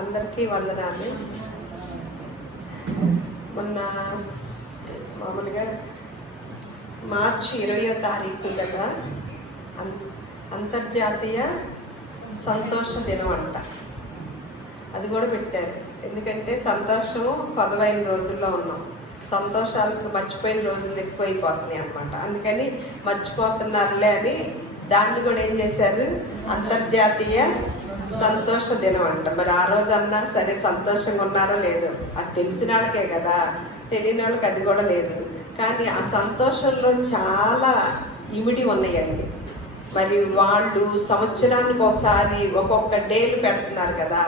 అందరికీ వందనాలు. మొన్న మామూలుగా మార్చి 20వ తారీఖు కదా అంతర్జాతీయ సంతోష దినం అంట. అది కూడా పెట్టారు. ఎందుకంటే సంతోషము పదవైన రోజుల్లో ఉన్నాం. సంతోషాలకు మర్చిపోయిన రోజులు ఎక్కువైపోతున్నాయి అన్నమాట. అందుకని మర్చిపోతున్నారులే అని దాన్ని కూడా ఏం చేశారు, అంతర్జాతీయ సంతోష దినం అంట. మరి ఆ రోజు అన్నా సరే సంతోషంగా ఉన్నారో లేదో, అది తెలిసిన వాళ్ళకే కదా, తెలియని వాళ్ళకి అది కూడా లేదు. కానీ ఆ సంతోషంలో చాలా ఇమిడి ఉన్నాయండి. మరి వాళ్ళు సంవత్సరానికి ఒకసారి ఒక్కొక్క డేలు పెడుతున్నారు కదా.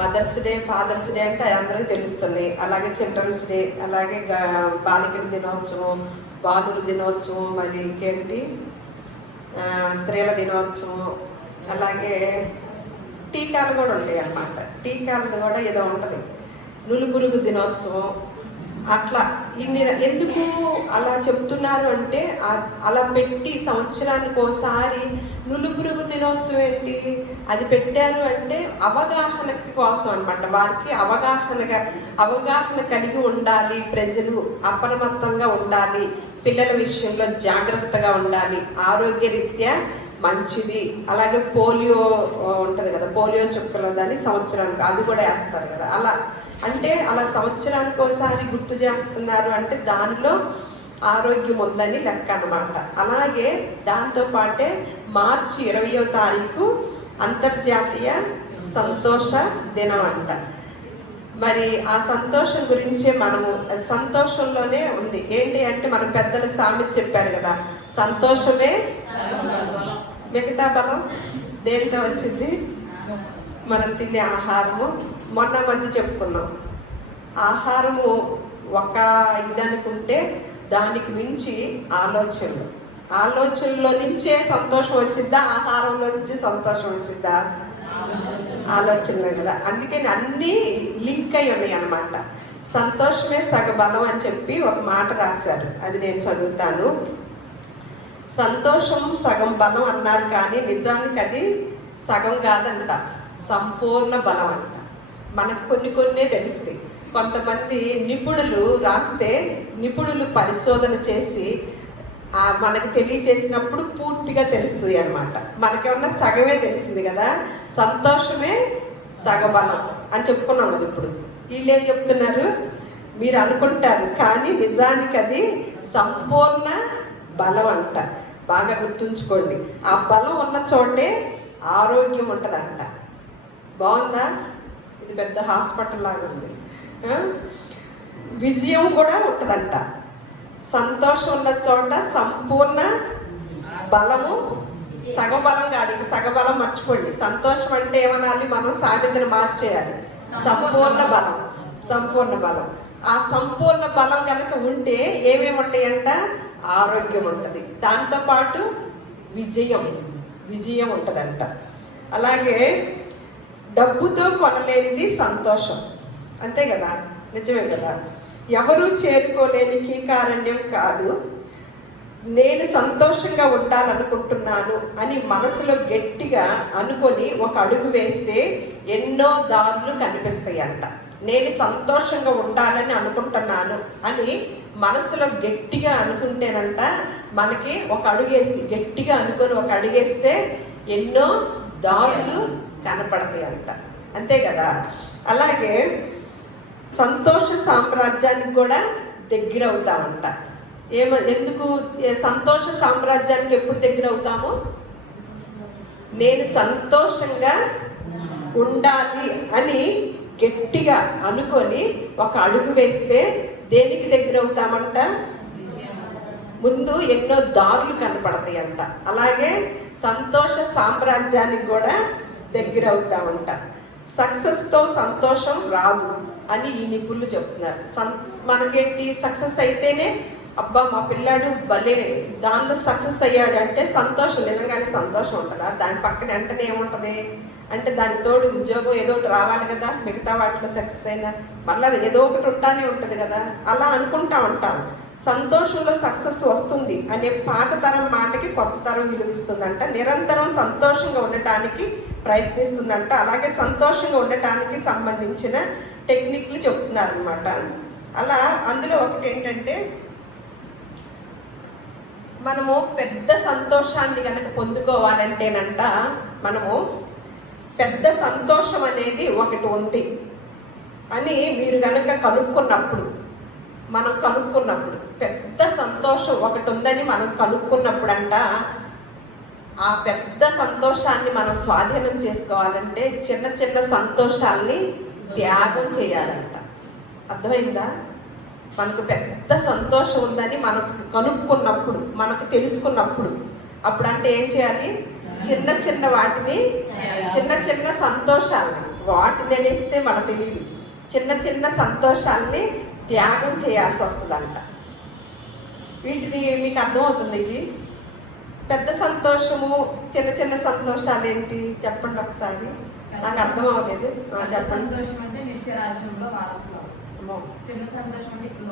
మదర్స్ డే, ఫాదర్స్ డే అంటే అందరికీ తెలుస్తున్నాయి. అలాగే చిల్డ్రన్స్ డే, అలాగే బాలికల దినోత్సవం, బాలుల దినోత్సవం, మరి ఇంకేంటి స్త్రీల దినోత్సవం, అలాగే టీకాలు కూడా ఉంటాయి అన్నమాట. టీకాలది కూడా ఏదో ఉంటుంది, నులుపురుగు దినోత్సవం. అట్లా ఇన్ని ఎందుకు అలా చెప్తున్నారు అంటే, అలా పెట్టి సంవత్సరానికి ఒకసారి నులుపురుగు దినోత్సవం ఏంటి అది పెట్టారు అంటే అవగాహన కోసం అనమాట. వారికి అవగాహన కలిగి ఉండాలి, ప్రజలు అప్రమత్తంగా ఉండాలి, పిల్లల విషయంలో జాగ్రత్తగా ఉండాలి, ఆరోగ్యరీత్యా మంచిది. అలాగే పోలియో ఉంటుంది కదా, పోలియో చుక్కలు దాన్ని సంవత్సరానికి అది కూడా వేస్తారు కదా. అలా అంటే అలా సంవత్సరానికి ఒకసారి గుర్తు చేస్తున్నారు అంటే దానిలో ఆరోగ్యం ఉందని లెక్క అన్నమాట. అలాగే దాంతోపాటే మార్చి 20వ తారీఖు అంతర్జాతీయ సంతోష దినం అంట. మరి ఆ సంతోషం గురించే మనము, సంతోషంలోనే ఉంది ఏంటి అంటే, మన పెద్దల సామెత చెప్పారు కదా, సంతోషమే మిగతా బలం దేనితో వచ్చింది, మనం తినే ఆహారము. మొన్న మధ్య చెప్పుకున్నాం, ఆహారము ఒక ఇది అనుకుంటే దానికి మించి ఆలోచనలో నుంచే సంతోషం వచ్చిద్దా, ఆహారంలో నుంచి సంతోషం వచ్చిద్దా, ఆలోచనలే కదా. అందుకని అన్నీ లింక్ అయి ఉన్నాయి అన్నమాట. సంతోషమే సగ బలం అని చెప్పి ఒక మాట రాశారు, అది నేను చదువుతాను. సంతోషం సగం బలం అన్నారు, కానీ నిజానికి అది సగం కాదంట, సంపూర్ణ బలం అంట. మనకు కొన్నే తెలుస్తాయి. కొంతమంది నిపుణులు రాస్తే, నిపుణులు పరిశోధన చేసి మనకు తెలియజేసినప్పుడు పూర్తిగా తెలుస్తుంది అనమాట. మనకేమన్నా సగమే తెలిసింది కదా, సంతోషమే సగబలం అని చెప్పుకున్నాం కదా. ఇప్పుడు వీళ్ళు ఏం చెప్తున్నారు, మీరు అనుకుంటారు కానీ నిజానికి అది సంపూర్ణ బలం అంట. బాగా గుర్తుంచుకోండి, ఆ బలం ఉన్న చోటే ఆరోగ్యం ఉంటుందంట. బాగుందా? ఇది పెద్ద హాస్పిటల్ లాగా ఉంది. విజయం కూడా ఉంటుందంట. సంతోషం ఉన్న చోట సంపూర్ణ బలము, సగబలం కాదు, ఇక సగబలం మర్చిపోండి. సంతోషం అంటే ఏమనాలి, మనం సామెతను మార్చేయాలి, సంపూర్ణ బలం. సంపూర్ణ బలం, ఆ సంపూర్ణ బలం కనుక ఉంటే ఏమేమి ఉంటాయంట, ఆరోగ్యం ఉంటుంది, దాంతోపాటు విజయం ఉంటుందంట. అలాగే డబ్బుతో కొనలేనిది సంతోషం, అంతే కదా, నిజమే కదా. ఎవరు చేరుకోలేని కీకారణ్యం కాదు. నేను సంతోషంగా ఉండాలనుకుంటున్నాను అని మనసులో గట్టిగా అనుకొని ఒక అడుగు వేస్తే ఎన్నో దారులు కనిపిస్తాయి అంట. నేను సంతోషంగా ఉండాలని అనుకుంటున్నాను అని మనసులో గట్టిగా అనుకుంటేనంట, మనకి ఒక అడుగేసి గట్టిగా అనుకొని ఒక అడుగేస్తే ఎన్నో దారులు కనపడతాయి అంట, అంతే కదా. అలాగే సంతోష సామ్రాజ్యానికి కూడా దగ్గర అవుతామంట. ఎందుకు సంతోష సామ్రాజ్యానికి ఎప్పుడు దగ్గర అవుతాము, నేను సంతోషంగా ఉండాలి అని గట్టిగా అనుకొని ఒక అడుగు వేస్తే దేనికి దగ్గర అవుతామంట, ముందు ఎన్నో దారులు కనపడతాయి అంట. అలాగే సంతోష సామ్రాజ్యానికి కూడా దగ్గర అవుతామంట. సక్సెస్తో సంతోషం రాదు అని ఈ నిపుణులు చెప్తున్నారు. మనకేంటి, సక్సెస్ అయితేనే అబ్బా మా పిల్లాడు భలే దానిలో సక్సెస్ అయ్యాడు అంటే సంతోషం, నిజంగానే సంతోషం ఉంటుందా? దాని పక్కన వెంటనే ఏముంటుంది అంటే, దాని తోడు ఉద్యోగం ఏదో ఒకటి రావాలి కదా, మిగతా వాటిలో సక్సెస్ అయినా మళ్ళీ ఏదో ఒకటి ఉంటానే ఉంటుంది కదా. అలా అనుకుంటా ఉంటాం. సంతోషంలో సక్సెస్ వస్తుంది అనే పాత తరం మాటకి కొత్త తరం విలువిస్తుందంట. నిరంతరం సంతోషంగా ఉండటానికి ప్రయత్నిస్తుందంట. అలాగే సంతోషంగా ఉండటానికి సంబంధించిన టెక్నిక్లు చెప్తున్నారనమాట. అలా అందులో ఒకటి ఏంటంటే, మనము పెద్ద సంతోషాన్ని కనుక పొందుకోవాలంటేనంట, మనము పెద్ద సంతోషం అనేది ఒకటి ఉంది అని మీరు కనుక కనుక్కున్నప్పుడు పెద్ద సంతోషం ఒకటి ఉందని మనం కనుక్కున్నప్పుడంట, ఆ పెద్ద సంతోషాన్ని మనం స్వాధీనం చేసుకోవాలంటే చిన్న చిన్న సంతోషాల్ని త్యాగం చేయాలంట. అర్థమైందా? మనకు పెద్ద సంతోషం ఉందని మనకు కనుక్కున్నప్పుడు, మనకు తెలుసుకున్నప్పుడు, అప్పుడు అంటే ఏం చేయాలి? చిన్న చిన్న వాటిని, చిన్న చిన్న సంతోషాలని, వాటిని అనేస్తే మనకు తెలియదు, చిన్న చిన్న సంతోషాలని త్యాగం చేయాల్సి వస్తుందంట. వీటిని మీకు అర్థమవుతుంది? ఇది పెద్ద సంతోషము, చిన్న చిన్న సంతోషాలు ఏంటి చెప్పండి ఒకసారి. నాకు అర్థం అవ్వలేదు.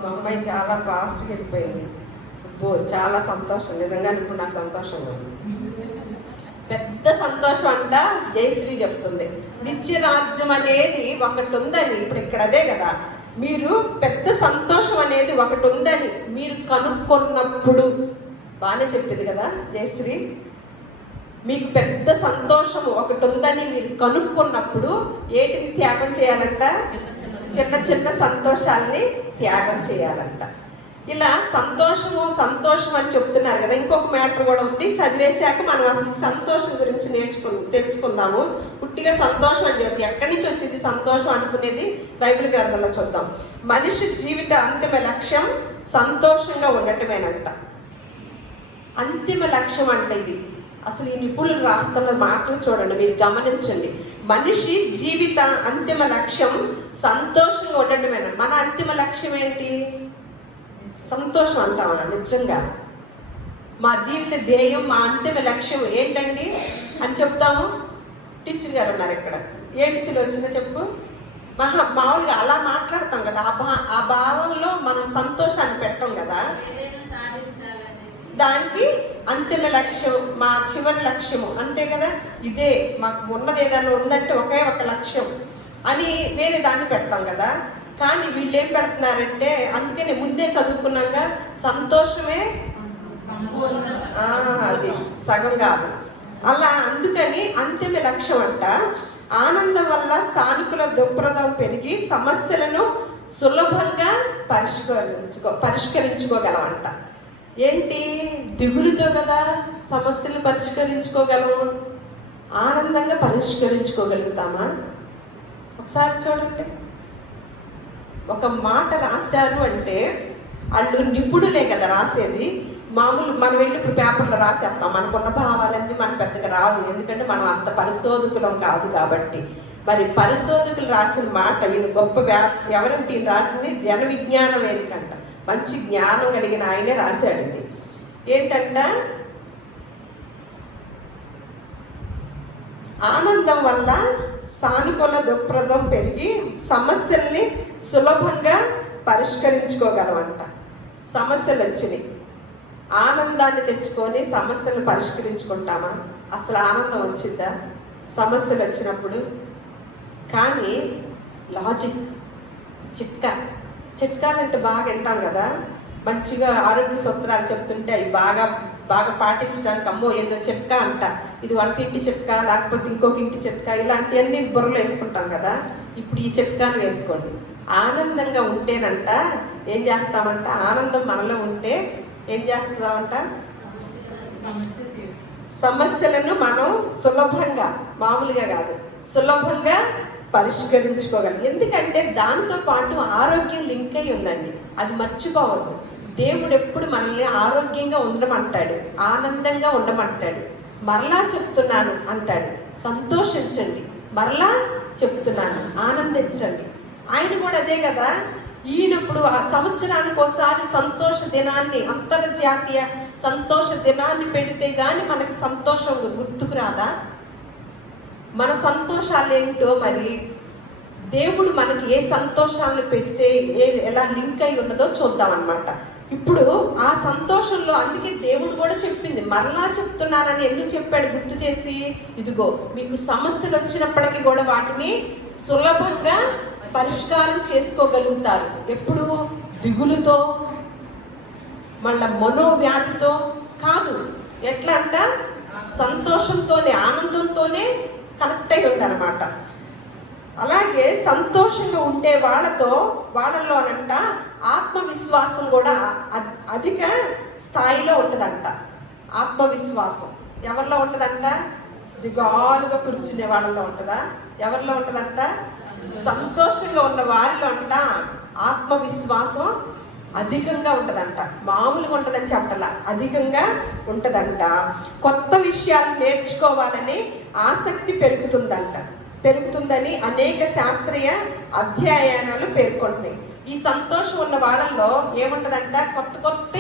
మా అమ్మాయి చాలా ఫాస్ట్గా వెళ్ళిపోయింది. చాలా సంతోషం, నిజంగా ఇప్పుడు నాకు సంతోషంగా ఉంది. పెద్ద సంతోషం అంట జయశ్రీ చెప్తుంది. నిత్యరాజ్యం అనేది ఒకటి ఉందని, ఇప్పుడు ఇక్కడ అదే కదా, మీరు పెద్ద సంతోషం అనేది ఒకటి ఉందని మీరు కనుక్కున్నప్పుడు, బాగానే చెప్పింది కదా జయశ్రీ, మీకు పెద్ద సంతోషం ఒకటి ఉందని మీరు కనుక్కున్నప్పుడు ఏటిని త్యాగం చేయాలంట? చిన్న చిన్న సంతోషాలని త్యాగం చేయాలంట. ఇలా సంతోషం అని చెప్తున్నారు కదా. ఇంకొక మ్యాటర్ కూడా ఉంది, చదివేశాక మనం అసలు సంతోషం గురించి తెలుసుకుందాము. పుట్టిగా సంతోషం అని చెప్తే ఎక్కడి నుంచి వచ్చింది సంతోషం అనుకునేది బైబిల్ గ్రంథంలో చూద్దాం. మనిషి జీవిత అంతిమ లక్ష్యం సంతోషంగా ఉండటమేనంట. అంతిమ లక్ష్యం అంటే ఇది. అసలు ఈ నిపుణులు రాస్తున్న మాటలు చూడండి, మీరు గమనించండి. మనిషి జీవిత అంతిమ లక్ష్యం సంతోషంగా ఉండటమేనా. మన అంతిమ లక్ష్యం ఏంటి? సంతోషం అంటామా? నిజంగా మా జీవిత ధ్యేయం, మా అంతిమ లక్ష్యం ఏంటండి అని చెప్తాము. టీచర్ గారు ఉన్నారు ఇక్కడ, ఏంటిలో వచ్చిందో చెప్పు. మామూలుగా అలా మాట్లాడతాం కదా, ఆ భావంలో మనం సంతోషాన్ని పెట్టాం కదా. దానికి అంతిమ లక్ష్యం, మా చివరి లక్ష్యము అంతే కదా. ఇదే మాకు ఉన్నది, ఏదైనా ఉందంటే ఒకే ఒక లక్ష్యం అని వేరే దాన్ని పెడతాం కదా. కానీ వీళ్ళు ఏం పెడుతున్నారంటే, అందుకనే ముందే చదువుకున్నాక సంతోషమే అది సగం కాదు అలా. అందుకని అంతిమ లక్ష్యం అంట, ఆనందం వల్ల సానుకూల దృక్పథం పెరిగి సమస్యలను సులభంగా పరిష్కరించుకోగలమంట. ఏంటి? దిగులుతో కదా సమస్యలు పరిష్కరించుకోగలము, ఆనందంగా పరిష్కరించుకోగలుగుతామా? ఒకసారి చూడండి. ఒక మాట రాశారు అంటే వాళ్ళు నిపుణులే కదా రాసేది. మామూలు మనం వెళ్ళి ఇప్పుడు పేపర్లో రాసేస్తాం, మనకున్న భావాలన్నీ మనకు పెద్దగా రాదు, ఎందుకంటే మనం అంత పరిశోధకులం కాదు కాబట్టి. మరి పరిశోధకులు రాసిన మాట ఈయన గొప్ప ఎవరంటే ఈయన రాసింది జన విజ్ఞాన వేదిక అంట. మంచి జ్ఞానం కలిగిన ఆయనే రాశాడు. ఇది ఏంటంట, ఆనందం వల్ల సానుకూల దృక్పథం పెరిగి సమస్యల్ని సులభంగా పరిష్కరించుకోగలమంట. సమస్యలు వచ్చినాయి, ఆనందాన్ని తెచ్చుకొని సమస్యలను పరిష్కరించుకుంటామా? అసలు ఆనందం వచ్చిందా సమస్యలు వచ్చినప్పుడు? కానీ లాజిక్, చిట్కాలంటే బాగా వింటాం కదా, మంచిగా ఆరోగ్య సూత్రాలు చెప్తుంటే అవి బాగా పాటించడానికి, అమ్మో ఏదో చిట్కా అంట, ఇది వంటింటి చిట్కా లేకపోతే ఇంకొక ఇంటి చిట్కా, ఇలాంటివన్నీ బుర్రలు వేసుకుంటాం కదా. ఇప్పుడు ఈ చిట్కాను వేసుకోండి. ఆనందంగా ఉంటేనంట ఏం చేస్తామంట, ఆనందం మనలో ఉంటే ఏం చేస్తామంట, సమస్యలను మనం సులభంగా, మామూలుగా కాదు సులభంగా పరిష్కరించుకోగలం. ఎందుకంటే దానితో పాటు ఆరోగ్యం లింక్ అయి ఉందండి, అది మర్చిపోవద్దు. దేవుడు ఎప్పుడు మనల్ని ఆరోగ్యంగా ఉండమంటాడు, ఆనందంగా ఉండమంటాడు. మరలా చెప్తున్నాను అంటాడు, సంతోషించండి. మరలా చెప్తున్నాను, ఆనందించండి. ఆయన కూడా అదే కదా. ఈయనప్పుడు ఆ సంవత్సరానికి ఒకసారి సంతోష దినాన్ని, అంతర్జాతీయ సంతోష దినాన్ని పెడితే కానీ మనకి సంతోషం గుర్తుకు రాదా? మన సంతోషాలు ఏంటో మరి దేవుడు మనకి ఏ సంతోషాలను పెడితే ఎలా లింక్ అయి ఉన్నదో చూద్దాం అన్నమాట. ఇప్పుడు ఆ సంతోషంలో, అందుకే దేవుడు కూడా చెప్పింది, మరలా చెప్తున్నానని ఎందుకు చెప్పాడు గుర్తు చేసి, ఇదిగో మీకు సమస్యలు వచ్చినప్పటికీ కూడా వాటిని సులభంగా పరిష్కారం చేసుకోగలుగుతారు. ఎప్పుడు? దిగులుతో, మళ్ళా మనోవ్యాధితో కాదు. ఎట్లా అంట? సంతోషంతోనే, ఆనందంతోనే కనెక్ట్ అయి ఉందన్నమాట. అలాగే సంతోషంగా ఉండే వాళ్ళలోనంట ఆత్మవిశ్వాసం కూడా అధిక స్థాయిలో ఉంటుందంట. ఆత్మవిశ్వాసం ఎవరిలో ఉంటుందంట? దిగాలుగా కూర్చునే వాళ్ళలో ఉంటుందా? ఎవరిలో ఉంటుందంట? సంతోషంగా ఉన్న వారిలో అంట ఆత్మవిశ్వాసం అధికంగా ఉంటుందంట. మామూలుగా ఉంటుందని చెప్పాల, అధికంగా ఉంటుందంట. కొత్త విషయాలు నేర్చుకోవాలని ఆసక్తి పెరుగుతుందని అనేక శాస్త్రీయ అధ్యయనాలు పేర్కొంటున్నాయి. ఈ సంతోషం ఉన్న వాళ్ళల్లో ఏముంటుందంట? కొత్త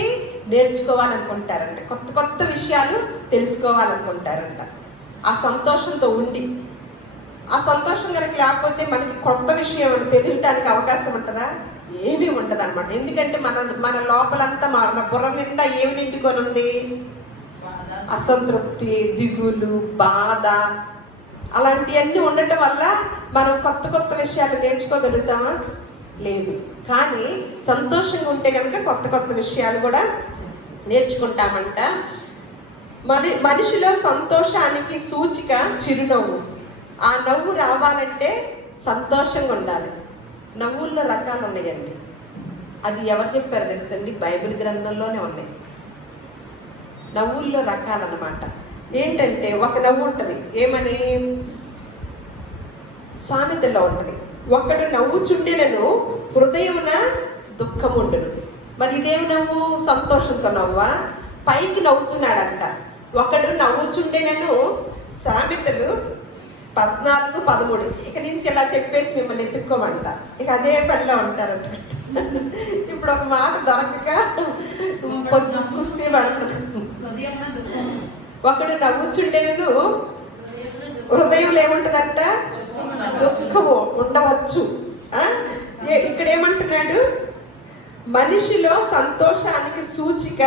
నేర్చుకోవాలనుకుంటారంట, కొత్త విషయాలు తెలుసుకోవాలనుకుంటారంట. ఆ సంతోషంతో ఉండి, ఆ సంతోషం కనుక లేకపోతే మనకి కొత్త విషయం తెలియటానికి అవకాశం ఉంటుందా? ఏమీ ఉండదు అనమాట. ఎందుకంటే మన లోపలంతా, మన బుర్ర నిండా ఏమి నిండుకొని ఉంది? అసంతృప్తి, దిగులు, బాధ, అలాంటివన్నీ ఉండటం వల్ల మనం కొత్త విషయాలు నేర్చుకోగలుగుతామా? లేదు. కానీ సంతోషంగా ఉంటే కనుక కొత్త విషయాలు కూడా నేర్చుకుంటామంట. మనిషిలో సంతోషానికి సూచిక చిరునవ్వు. ఆ నవ్వు రావాలంటే సంతోషంగా ఉండాలి. నవ్వుల్లో రకాలు ఉన్నాయండి. అది ఎవరు చెప్పారు తెలుసండి? బైబిల్ గ్రంథంలోనే ఉన్నాయి. నవ్వుల్లో రకాలన్నమాట. ఏంటంటే ఒక నవ్వు ఉంటుంది, ఏమని? సామెతల్లో ఉంటుంది, ఒకడు నవ్వుచుండెనను హృదయమున దుఃఖముండును. మరి ఇదేమి నవ్వు? సంతోషంతో నవ్వా? పైకి నవ్వుతున్నాడంట. ఒకడు నవ్వుచుండెనను, సామెతలు 14:13. ఇక నుంచి ఇలా చెప్పేసి మిమ్మల్ని ఎత్తుక్కోమంట. ఇక అదే పనిలో ఉంటారు. ఇప్పుడు ఒక మాట దొరకక కుస్తీ పడుతుంది. ఒకడు నవ్వుచుండెనను హృదయంలో ఏముంటుందంట? దుఃఖము ఉండవచ్చు. ఇక్కడ ఏమంటున్నాడు? మనిషిలో సంతోషానికి సూచిక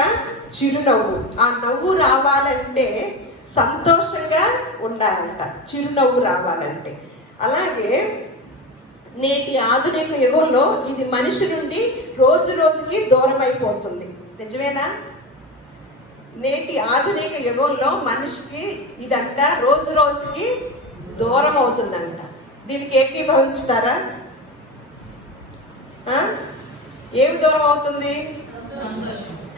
చిరునవ్వు. ఆ నవ్వు రావాలంటే సంతోషంగా ఉండాలంట, చిరునవ్వు రావాలంటే. అలాగే నేటి ఆధునిక యుగంలో ఇది మనిషి నుండి రోజుకి దూరం అయిపోతుంది. నిజమేనా? నేటి ఆధునిక యుగంలో మనిషికి ఇదంట రోజుకి దూరం అవుతుందంట. దీనికి ఏకీభవించుతారా? ఏమి దూరం అవుతుంది?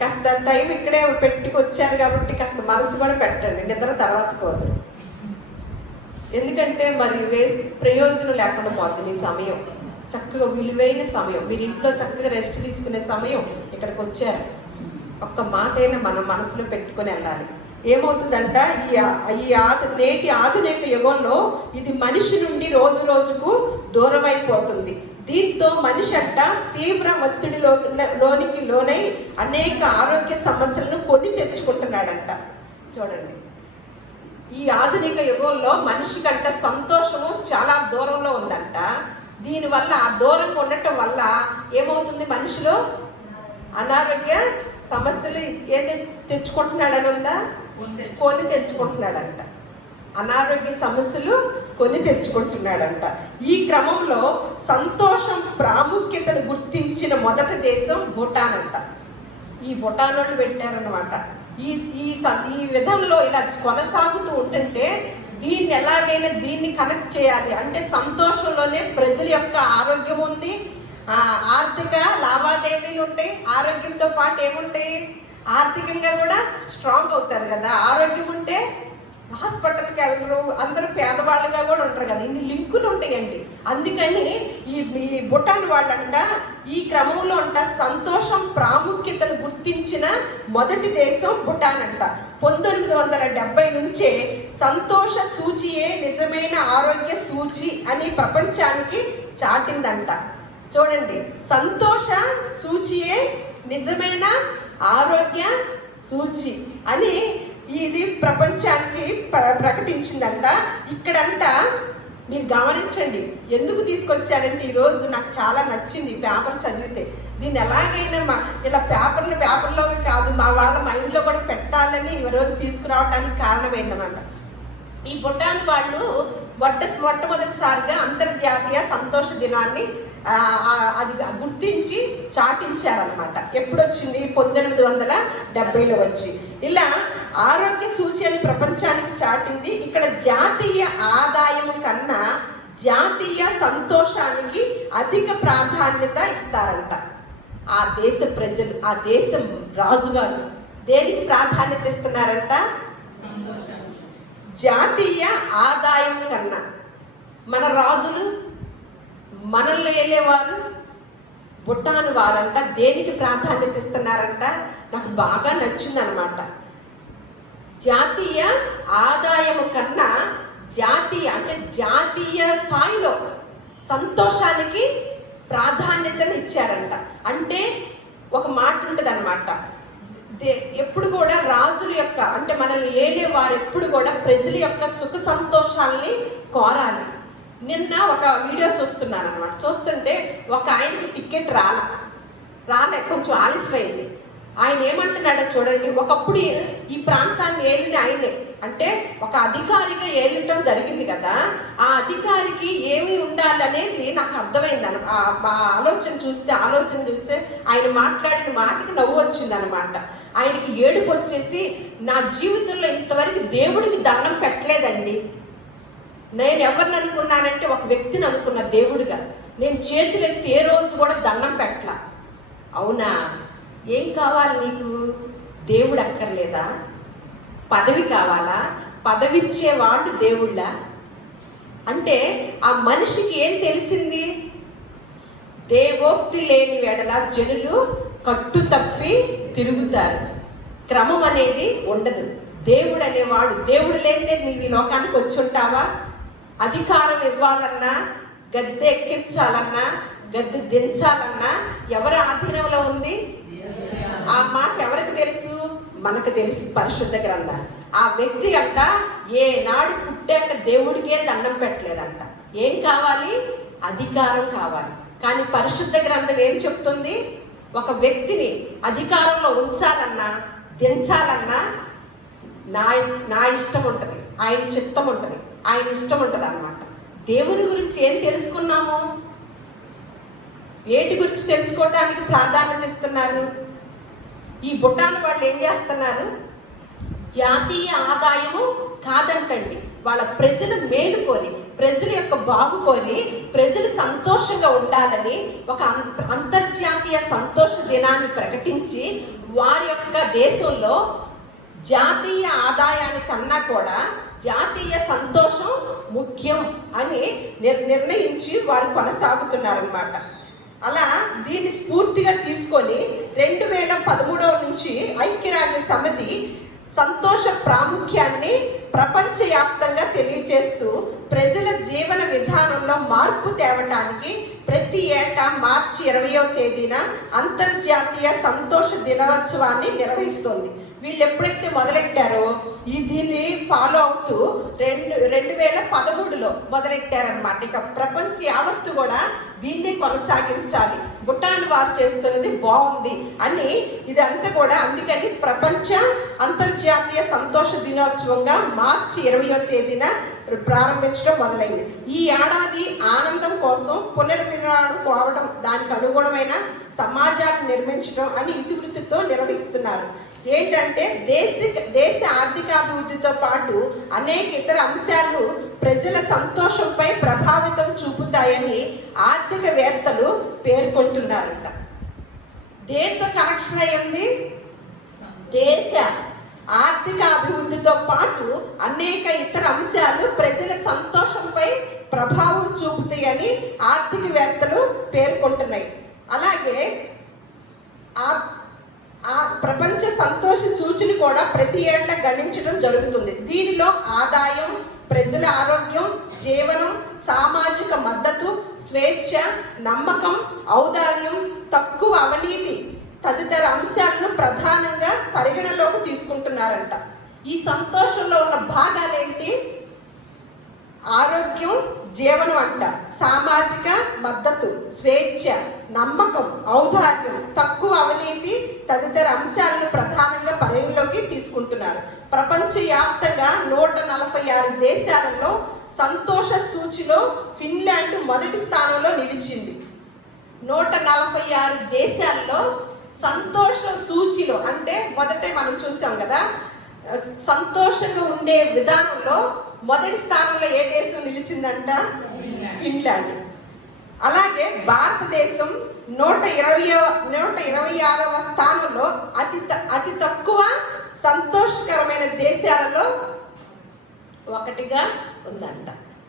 కాస్త టైం ఇక్కడే పెట్టుకొచ్చారు కాబట్టి కాస్త మనసు కూడా పెట్టండి, నిద్ర తర్వాత పోదు. ఎందుకంటే మరి ప్రయోజనం లేకుండా పోతుంది. ఈ సమయం చక్కగా విలువైన సమయం. మీరు ఇంట్లో చక్కగా రెస్ట్ తీసుకునే సమయం ఇక్కడికి వచ్చారు. ఒక్క మాట అయినా మనం మనసులో పెట్టుకొని వెళ్ళాలి. ఏమవుతుందంట? నేటి ఆధునిక యుగంలో ఇది మనిషి నుండి రోజుకు దూరం అయిపోతుంది. దీంతో మనిషి అంట తీవ్ర ఒత్తిడిలోనికి లోనై అనేక ఆరోగ్య సమస్యలను కొని తెచ్చుకుంటున్నాడంట. చూడండి, ఈ ఆధునిక యుగంలో మనిషికంట సంతోషము చాలా దూరంలో ఉందంట. దీనివల్ల, ఆ దూరంగా ఉండటం వల్ల ఏమవుతుంది? మనిషిలో అనారోగ్య సమస్యలు ఏదైతే తెచ్చుకుంటున్నాడని ఉందా? కొని తెచ్చుకుంటున్నాడంట. అనారోగ్య సమస్యలు కొని తెచ్చుకుంటున్నాడంట. ఈ క్రమంలో సంతోషం ప్రాముఖ్యతను గుర్తించిన మొదటి దేశం భూటాన్ అంట. ఈ భూటాన్ వాళ్ళు పెట్టారనమాట. ఈ విధంలో ఇలా కొనసాగుతూ ఉంటుంటే దీన్ని ఎలాగైనా కనెక్ట్ చేయాలి అంటే సంతోషంలోనే ప్రజల యొక్క ఆరోగ్యం ఉంది, ఆర్థిక లావాదేవీలు ఉంటాయి. ఆరోగ్యంతో పాటు ఏముంటాయి? ఆర్థికంగా కూడా స్ట్రాంగ్ అవుతారు కదా. ఆరోగ్యం ఉంటే హాస్పిటల్కి వెళ్ళరు, అందరూ పేదవాళ్ళుగా కూడా ఉంటారు కదా. ఇన్ని లింకులు ఉంటాయండి. అందుకని ఈ భూటాన్ వాళ్ళంట ఈ క్రమంలో అంట సంతోషం ప్రాముఖ్యతను గుర్తించిన మొదటి దేశం భూటాన్ అంట. 1970 నుంచే సంతోష సూచియే నిజమైన ఆరోగ్య సూచి అని ప్రపంచానికి చాటిందంట. చూడండి, సంతోష సూచియే నిజమైన ఆరోగ్య సూచి అని ఇది ప్రపంచానికి ప్రకటించిందంట. ఇక్కడంట మీరు గమనించండి, ఎందుకు తీసుకొచ్చారంటే ఈరోజు నాకు చాలా నచ్చింది పేపర్ చదివితే. దీన్ని ఎలాగైనా ఇలా పేపర్లో కాదు, మా వాళ్ళ మైండ్లో కూడా పెట్టాలని ఈరోజు తీసుకురావడానికి కారణమైందన్నమాట. ఈ భూటాన్ వాళ్ళు మొట్టమొదటిసారిగా అంతర్జాతీయ సంతోష దినాన్ని అది గుర్తించి చాటించారనమాట. ఎప్పుడు వచ్చింది? 1970లో వచ్చి. ఇలా ఆరోగ్య సూచన ప్రపంచానికి చాటింది. ఇక్కడ జాతీయ ఆదాయం కన్నా జాతీయ సంతోషానికి అధిక ప్రాధాన్యత ఇస్తారంట. ఆ దేశ ప్రజలు, ఆ దేశం రాజుగారు దేనికి ప్రాధాన్యత ఇస్తున్నారంట? జాతీయ ఆదాయం కన్నా. మన రాజులు, మనల్ని వెళ్ళేవారు భూటాన్ వారంట దేనికి ప్రాధాన్యత ఇస్తున్నారంట? నాకు బాగా నచ్చిందనమాట. జాతీయ ఆదాయం కన్నా జాతీయ స్థాయిలో సంతోషానికి ప్రాధాన్యతను ఇచ్చారంట. అంటే ఒక మాట ఉంటుంది అనమాట, ఎప్పుడు కూడా రాజుల యొక్క అంటే మనల్ని ఏలే వారు ఎప్పుడు కూడా ప్రజల యొక్క సుఖ సంతోషాలని కోరాలి. నిన్న ఒక వీడియో చూస్తున్నాను అనమాట. చూస్తుంటే ఒక ఆయనకి టికెట్ రాలే కొంచెం ఆలస్యమైంది. ఆయన ఏమంటున్నాడో చూడండి. ఒకప్పుడు ఈ ప్రాంతాన్ని ఏలిన ఆయనే, అంటే ఒక అధికారిగా ఏలటం జరిగింది కదా, ఆ అధికారికి ఏమి ఉండాలనేది నాకు అర్థమైంది. ఆలోచన చూస్తే ఆయన మాట్లాడిన మాటకి నవ్వు వచ్చింది అనమాట. ఆయనకి ఏడుపు వచ్చేసి, నా జీవితంలో ఇంతవరకు దేవుడికి దండం పెట్టలేదండి. నేను ఎవరిని అనుకున్నానంటే ఒక వ్యక్తిని అనుకున్న దేవుడిగా. నేను చేతులెత్తి ఏ రోజు కూడా దండం పెట్టలా. అవునా? ఏం కావాలి నీకు? దేవుడు అక్కర్లేదా? పదవి కావాలా? పదవిచ్చేవాళ్ళు దేవుళ్ళ? అంటే ఆ మనిషికి ఏం తెలిసింది? దేవోక్తి లేని వేళల జనులు కట్టు తప్పి తిరుగుతారు. క్రమం అనేది ఉండదు. దేవుడు అనేవాడు, దేవుడు లేనిదే నీవు ఈ లోకానికి వచ్చి ఉంటావా? అధికారం ఇవ్వాలన్నా, గద్దె ఎక్కించాలన్నా, గద్దె దించాలన్నా ఎవరి ఆధీనంలో ఉంది? ఆ మాట ఎవరికి తెలుసు? మనకు తెలుసు, పరిశుద్ధ గ్రంథం. ఆ వ్యక్తి అంట ఏనాడు పుట్టాక దేవుడికే దండం పెట్టలేదంట. ఏం కావాలి? అధికారం కావాలి. కానీ పరిశుద్ధ గ్రంథం ఏం చెప్తుంది? ఒక వ్యక్తిని అధికారంలో ఉంచాలన్నా, దించాలన్నా నా ఇష్టం ఉంటుంది, ఆయన చిత్తం ఉంటుంది, ఆయన ఇష్టం ఉంటుంది అన్నమాట. దేవుని గురించి ఏం తెలుసుకున్నాము? ఏటి గురించి తెలుసుకోవటానికి ప్రాధాన్యత ఇస్తున్నారు? ఈ భూటాన్ వాళ్ళు ఏం చేస్తున్నారు? జాతీయ ఆదాయము కాదంటండి, వాళ్ళ ప్రజలు మేలు కోరి, ప్రజల యొక్క బాగు కోరి, ప్రజలు సంతోషంగా ఉండాలని ఒక అంతర్జాతీయ సంతోష దినాన్ని ప్రకటించి వారి యొక్క దేశంలో జాతీయ ఆదాయానికన్నా కూడా జాతీయ సంతోషం ముఖ్యం అని నిర్ణయించి వారు కొనసాగుతున్నారన్నమాట. అలా దీన్ని స్ఫూర్తిగా తీసుకొని 2013 నుంచి ఐక్యరాజ్య సమితి సంతోష ప్రాముఖ్యాన్ని ప్రపంచవ్యాప్తంగా తెలియజేస్తూ ప్రజల జీవన విధానంలో మార్పు తేవడానికి ప్రతి ఏటా మార్చి 20వ తేదీన అంతర్జాతీయ సంతోష దినోత్సవాన్ని నిర్వహిస్తోంది. వీళ్ళు ఎప్పుడైతే మొదలెట్టారో దీన్ని ఫాలో అవుతూ 2013లో మొదలెట్టారనమాట. ఇక ప్రపంచ యావత్తు కూడా దీన్ని కొనసాగించాలి, భూటాన్ వారు చేస్తున్నది బాగుంది అని ఇదంతా కూడా. అందుకని ప్రపంచ అంతర్జాతీయ సంతోష దినోత్సవంగా మార్చి 20వ తేదీన ప్రారంభించడం మొదలైంది. ఈ ఏడాది ఆనందం కోసం పునర్నిర్మాణం కోవడం, దానికి అనుగుణమైన సమాజాన్ని నిర్మించడం అని ఇతివృత్తితో నిర్వహిస్తున్నారు. ఏంటంటే దేశ ఆర్థికాభివృద్ధితో పాటు అనేక ఇతర అంశాలు ప్రజల సంతోషంపై ప్రభావితం చూపుతాయని ఆర్థికవేత్తలు పేర్కొంటున్నారంట. దేంతో కనెక్షన్ అయ్యింది? దేశ ఆర్థిక అభివృద్ధితో పాటు అనేక ఇతర అంశాలు ప్రజల సంతోషంపై ప్రభావం చూపుతాయని ఆర్థికవేత్తలు పేర్కొంటున్నాయి. అలాగే ఆ ప్రపంచ సంతోష సూచిని కూడా ప్రతి ఏటా గణించడం జరుగుతుంది. దీనిలో ఆదాయం, ప్రజల ఆరోగ్యం, జీవనం, సామాజిక మద్దతు, స్వేచ్ఛ, నమ్మకం, ఔదార్యం, తక్కువ అవినీతి తదితర అంశాలను ప్రధానంగా పరిగణలోకి తీసుకుంటున్నారంట. ఈ సంతోషంలో ఉన్న భాగాలేంటి? ఆరోగ్యం, ఆరోగ్యం జీవనం అంట, సామాజిక మద్దతు, స్వేచ్ఛ, నమ్మకం, ఔదార్యం, తక్కువ అవినీతి తదితర అంశాలను ప్రధానంగా పరిగణలోకి తీసుకుంటున్నారు. ప్రపంచవ్యాప్తంగా 146 దేశాలలో సంతోష సూచిలో ఫిన్లాండ్ మొదటి స్థానంలో నిలిచింది. 146 దేశాల్లో సంతోష సూచిలో, అంటే మొదటే మనం చూసాం కదా, సంతోషంగా ఉండే విధానంలో మొదటి స్థానంలో ఏ దేశం నిలిచిందంట? ఫిన్లాండ్. అలాగే భారతదేశం 126వ స్థానంలో అతి తక్కువ సంతోషకరమైన దేశాలలో ఒకటిగా ఉందంట.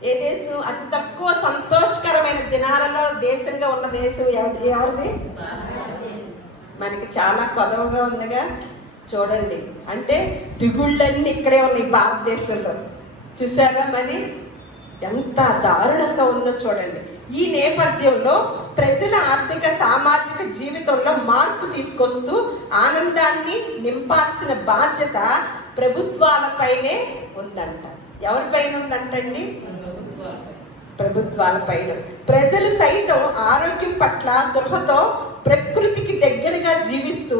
ఏ దేశం అతి తక్కువ సంతోషకరమైన దినాలలో దేశంగా ఉన్న దేశం ఎవరిది? మనకి చాలా కొదవగా ఉందిగా చూడండి. అంటే దిగుళ్ళన్నీ ఇక్కడే ఉన్నాయి భారతదేశంలో. చూసారా మరి ఎంత దారుణంగా ఉందో చూడండి. ఈ నేపథ్యంలో ప్రజల ఆర్థిక సామాజిక జీవితంలో మార్పు తీసుకొస్తూ ఆనందాన్ని నింపాల్సిన బాధ్యత ప్రభుత్వాలపైనే ఉందంట. ఎవరిపైన ఉందంటండి? ప్రభుత్వాలపైన. ప్రజలు సైతం ఆరోగ్యం పట్ల స్పృహతో ప్రకృతికి దగ్గరగా జీవిస్తూ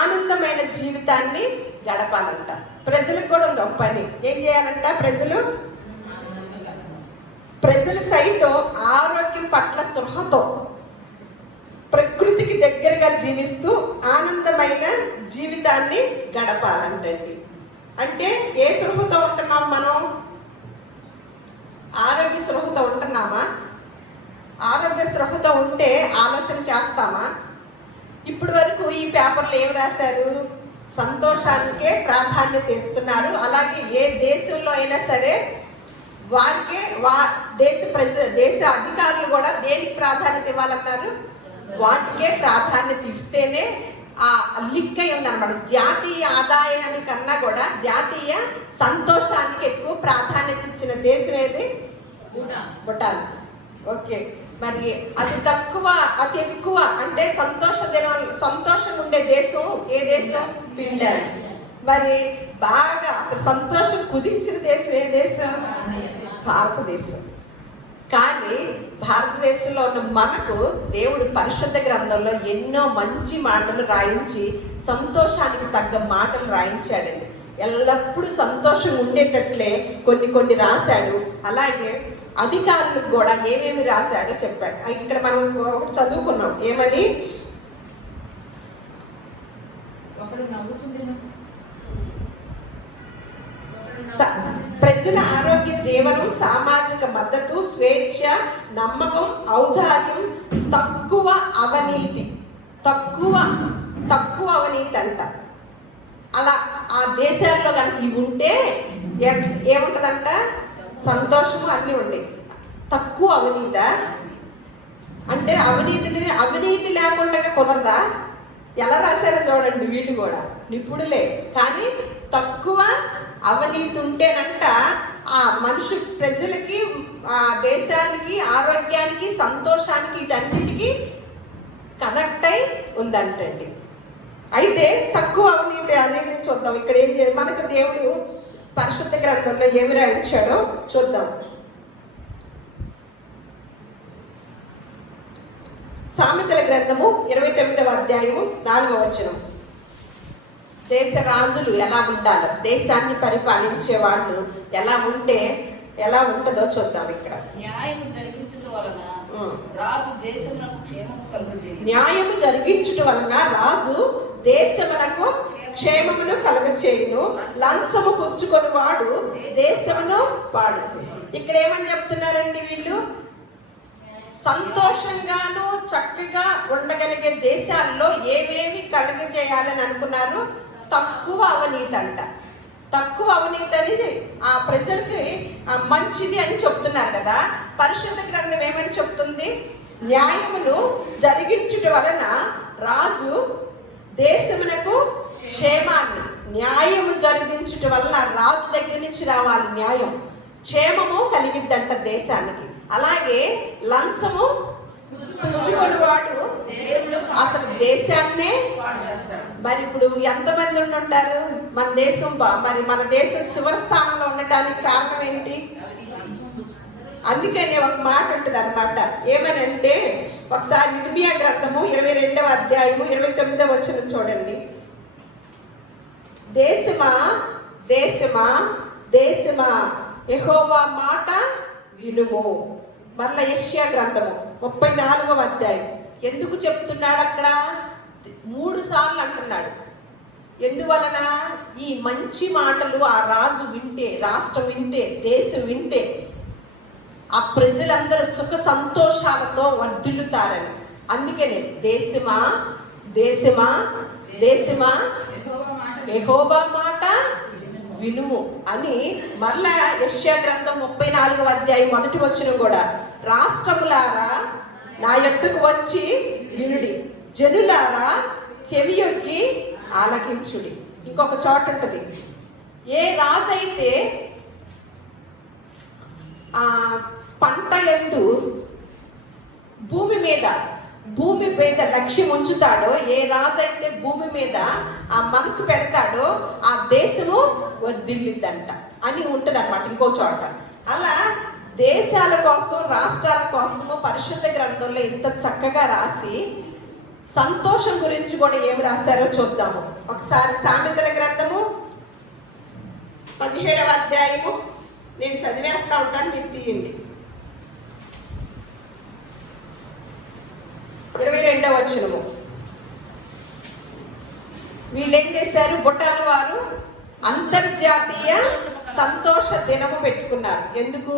ఆనందమైన జీవితాన్ని గడపాలంట. ప్రజలకు కూడా ఉంది ఒక పని. ఏం చేయాలంట? ప్రజలు సైతం ఆరోగ్యం పట్ల స్పృహతో ప్రకృతికి దగ్గరగా జీవిస్తూ ఆనందమైన జీవితాన్ని గడపాలంటండి. అంటే ఏ స్పృహతో ఉంటున్నాం మనం? ఆరోగ్య స్పృహతో ఉంటున్నామా? ఆరోగ్య స్పృహతో ఉంటే ఆలోచన చేస్తామా? ఇప్పటి వరకు ఈ పేపర్లు ఏమి రాశారు? సంతోషానికే ప్రాధాన్యత ఇస్తున్నారు. అలాగే ఏ దేశంలో అయినా సరే వారికే దేశ అధికారులు కూడా దేనికి ప్రాధాన్యత ఇవ్వాలన్నారు? వాటికే ప్రాధాన్యత ఇస్తేనే ఆ లింక్ అయి ఉందన్నమాట. జాతీయ ఆదాయానికన్నా కూడా జాతీయ సంతోషానికి ఎక్కువ ప్రాధాన్యత ఇచ్చిన దేశం ఏది? భూటాన్. ఓకే, మరి అతి ఎక్కువ అంటే సంతోషం ఉండే దేశం ఏ దేశం? ఫిన్లాండ్. మరి బాగా అసలు సంతోషం కుదించిన దేశం ఏ దేశం? భారతదేశం. కానీ భారతదేశంలో ఉన్న మనకు దేవుడు పరిశుద్ధ గ్రంథంలో ఎన్నో మంచి మాటలు రాయించి సంతోషానికి తగ్గ మాటలు రాయించాడండి. ఎల్లప్పుడూ సంతోషం ఉండేటట్లే కొన్ని రాశాడు. అలాగే అధికారులకు కూడా ఏమేమి రాశాడో చెప్పాడు. ఇక్కడ మనం ఒకటి చదువుకున్నాం. ఏమని? ప్రజల ఆరోగ్య జీవనం, సామాజిక మద్దతు, స్వేచ్ఛ, నమ్మకం, ఔదార్యం, తక్కువ అవినీతి అంట. అలా ఆ దేశాల్లో కనుక ఇవి ఉంటే ఏముంటదంట? సంతోషము అన్నీ ఉండే. తక్కువ అవినీత అంటే అవినీతి లేకుండా కుదరదా? ఎలా రాశారో చూడండి. వీళ్ళు కూడా నిపుణులే. కానీ తక్కువ అవినీతి ఉంటేనంట ఆ ప్రజలకి, ఆ దేశానికి, ఆరోగ్యానికి, సంతోషానికి, వీటన్నిటికీ కనెక్ట్ అయి ఉందంటండి. అయితే తక్కువ అవినీతి అనేది చూద్దాం. ఇక్కడ మనకు దేవుడు పరిశుద్ధ గ్రంథంలో ఏమి రాయించాడో చూద్దాం. సామెతల గ్రంథము 29వ అధ్యాయము 4వ వచనం. దేశ రాజులు ఎలా ఉండాలో, దేశాన్ని పరిపాలించే వాళ్ళు ఎలా ఉంటుందో చూద్దాం. ఇక్కడ న్యాయము జరిగించుట వలన రాజు దేశమునకు క్షేమమును కలుగచేయును, లంచము పుచ్చుకొని వాడు దేశమును పాడు చేయు. ఇక్కడ ఏమని చెప్తున్నారండి వీళ్ళు? సంతోషంగాను చక్కగా ఉండగలిగే దేశాల్లో ఏవేవి కలుగజేయాలని అనుకున్నారు? తక్కువ అవినీతి అంట. తక్కువ అవినీతి అనేది ఆ ప్రజలకి మంచిది అని చెప్తున్నారు కదా. పరిశుద్ధ గ్రంథం ఏమని చెప్తుంది? న్యాయమును జరిగించుట వలన రాజు దేశమునకు క్షేమాన్ని, న్యాయము జరిగించుట వలన రాజు దగ్గర నుంచి రావాలి న్యాయం, క్షేమము కలిగిద్దంట దేశానికి. అలాగే లంచము పుచ్చుకొని వాడు అసలు దేశాన్నే. మరి ఇప్పుడు ఎంతమంది ఉంటుంటారు? మన దేశం చివరి స్థానంలో ఉండటానికి కారణం ఏంటి? అందుకని ఒక మాట ఉంటుంది అనమాట. ఏమనంటే ఒకసారి ఇర్మియా గ్రంథము 22వ అధ్యాయము 29వ వచనం చూడండి. దేశమా దేశమా దేశమా యెహోవా మాట వినుము. మళ్ళా యెషయా గ్రంథము 34వ అధ్యాయం. ఎందుకు చెప్తున్నాడు అక్కడ? 3 సార్లు అంటున్నాడు. ఎందువలన? ఈ మంచి మాటలు ఆ రాజు వింటే, రాష్ట్రం వింటే, దేశం వింటే ఆ ప్రజలందరూ సుఖ సంతోషాలతో వర్ధిల్లుతారని. అందుకనే దేశమా దేశమా దేశమా యెహోవా మాట వినుము అని మళ్ళా యెషయా గ్రంథం 34వ అధ్యాయం 1వ వచనం కూడా, రాష్ట్రములారా నా యొద్దకు వచ్చి వినుడి, జనులారా చెవియొగ్గి ఆలకించుడి. ఇంకొక చోట ఉంటుంది, ఏ రాజైతే ఆ పంట యందు భూమి మీద లక్ష్యం ఉంచుతాడో, ఏ రాజైతే భూమి మీద ఆ మనసు పెడతాడో ఆ దేశము వర్ధిల్లిద్దంట అని ఉంటుంది అన్నమాట ఇంకో చోట. అలా దేశాల కోసం, రాష్ట్రాల కోసము పరిశుద్ధ గ్రంథంలో ఇంత చక్కగా రాసి సంతోషం గురించి కూడా ఏమి రాశారో చూద్దాము. ఒకసారి సామెతల గ్రంథము 17వ అధ్యాయము, నేను చదివేస్తా ఉంటాను, మీరు తీయండి. 22వ వచనము. వీళ్ళు ఏం చేశారు? బుట్టాను వారు అంతర్జాతీయ సంతోష దినము పెట్టుకున్నారు. ఎందుకు?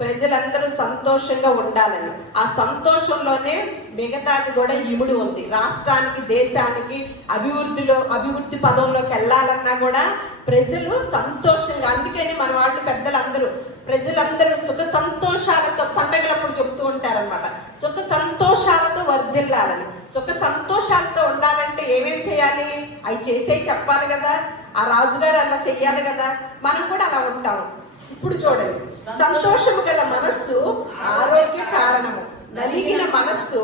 ప్రజలందరూ సంతోషంగా ఉండాలని. ఆ సంతోషంలోనే మిగతాది కూడా ఇముడు ఉంది. రాష్ట్రానికి, దేశానికి అభివృద్ధి పదంలోకి వెళ్ళాలన్నా కూడా ప్రజలు సంతోషంగా, అందుకని మన వాళ్ళు పెద్దలందరూ ప్రజలందరూ సుఖ సంతోషాలతో, పండగలప్పుడు చెప్తూ ఉంటారనమాట, సుఖ సంతోషాలతో వర్ధిల్లాలని. సుఖ సంతోషాలతో ఉండాలంటే ఏమేం చేయాలి? అవి చేసే చెప్పాలి కదా. ఆ రాజుగారు అలా చెయ్యాలి కదా, మనం కూడా అలా ఉంటాము. ఇప్పుడు చూడండి, సంతోషము గల మనస్సు ఆరోగ్య కారణము, నలిగిన మనస్సు.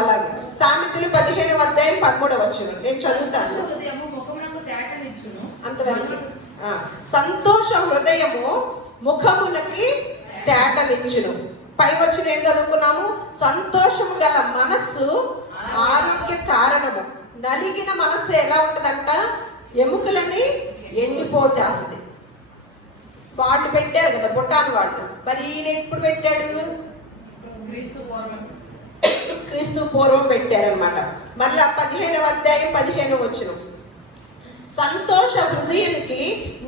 అలాగే సామెతలు 15వ అధ్యాయం 13వ వచనం నేను చదువుతాను అంతవరకు. సంతోష హృదయము ముఖమునకి తేటనిచ్చును. పై వచనం ఏం చదువుకున్నాము? సంతోషము గల మనస్సు ఆరోగ్య కారణము, నలిగిన మనస్సు ఎలా ఉంటుందంట? ఎముకలని ఎండిపోజేస్తుంది. వాళ్ళు పెట్టారు కదా బుట్టాను వాళ్ళు. మరి ఈయన ఎప్పుడు పెట్టాడు? క్రీస్తు పూర్వం పెట్టారనమాట. మళ్ళా 15వ అధ్యాయం 15వ వచనం, సంతోష హృదయానికి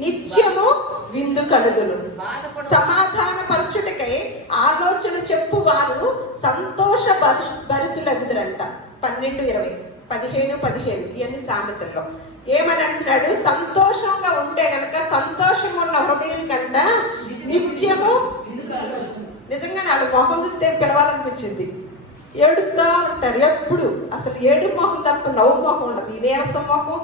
నిత్యము విందు కలుగును, సమాధాన పరచుటకై ఆలోచన చెప్పు వారు సంతోష భరితులగుదురంట. 12:20, 15:15 ఇవన్నీ సామెతల్లో. ఏమని అంటున్నాడు? సంతోషంగా ఉంటే కనుక, సంతోషం ఉన్న హృదయం కంట నిత్యము. నిజంగా నాడు మొహం చూస్తే పిలవాలనిపించింది. ఏడుతా ఉంటారు ఎప్పుడు. అసలు ఏడు మొహం తప్ప నవ్వు మొహం ఉండదు. ఈ నీరసం మొహం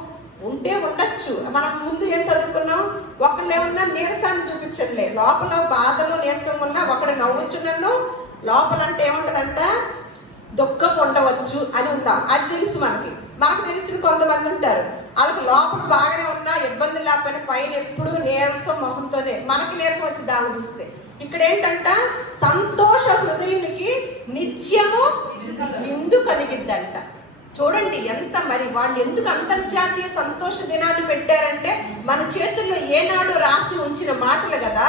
ఉంటే ఉండొచ్చు. మనం ముందు ఏం చదువుకున్నాం? ఒకళ్ళు ఏమన్నా నీరసాన్ని చూపించట్లే, లోపల బాధలు నీరసం ఉన్నా ఒకడు నవ్వుచున్నను లోపల అంటే ఏముంటదంట? దుఃఖం ఉండవచ్చు అని ఉందాం. అది తెలుసు మనకి. మాకు తెలిసిన కొంతమంది ఉంటారు, వాళ్ళకి లోపల బాగానే ఉన్నా ఇబ్బంది లేకపోయినా పైన ఎప్పుడు నీరసం మొహంతోనే. మనకి నీరసం వచ్చి దాన్ని చూస్తే. ఇక్కడ ఏంటంట? సంతోష హృదయునికి నిత్యము విందు కలిగిద్దంట. చూడండి ఎంత మరి వాళ్ళు ఎందుకు అంతర్జాతీయ సంతోష దినాన్ని పెట్టారంటే మన చేతుల్లో ఏనాడు రాసి ఉంచిన మాటలు కదా.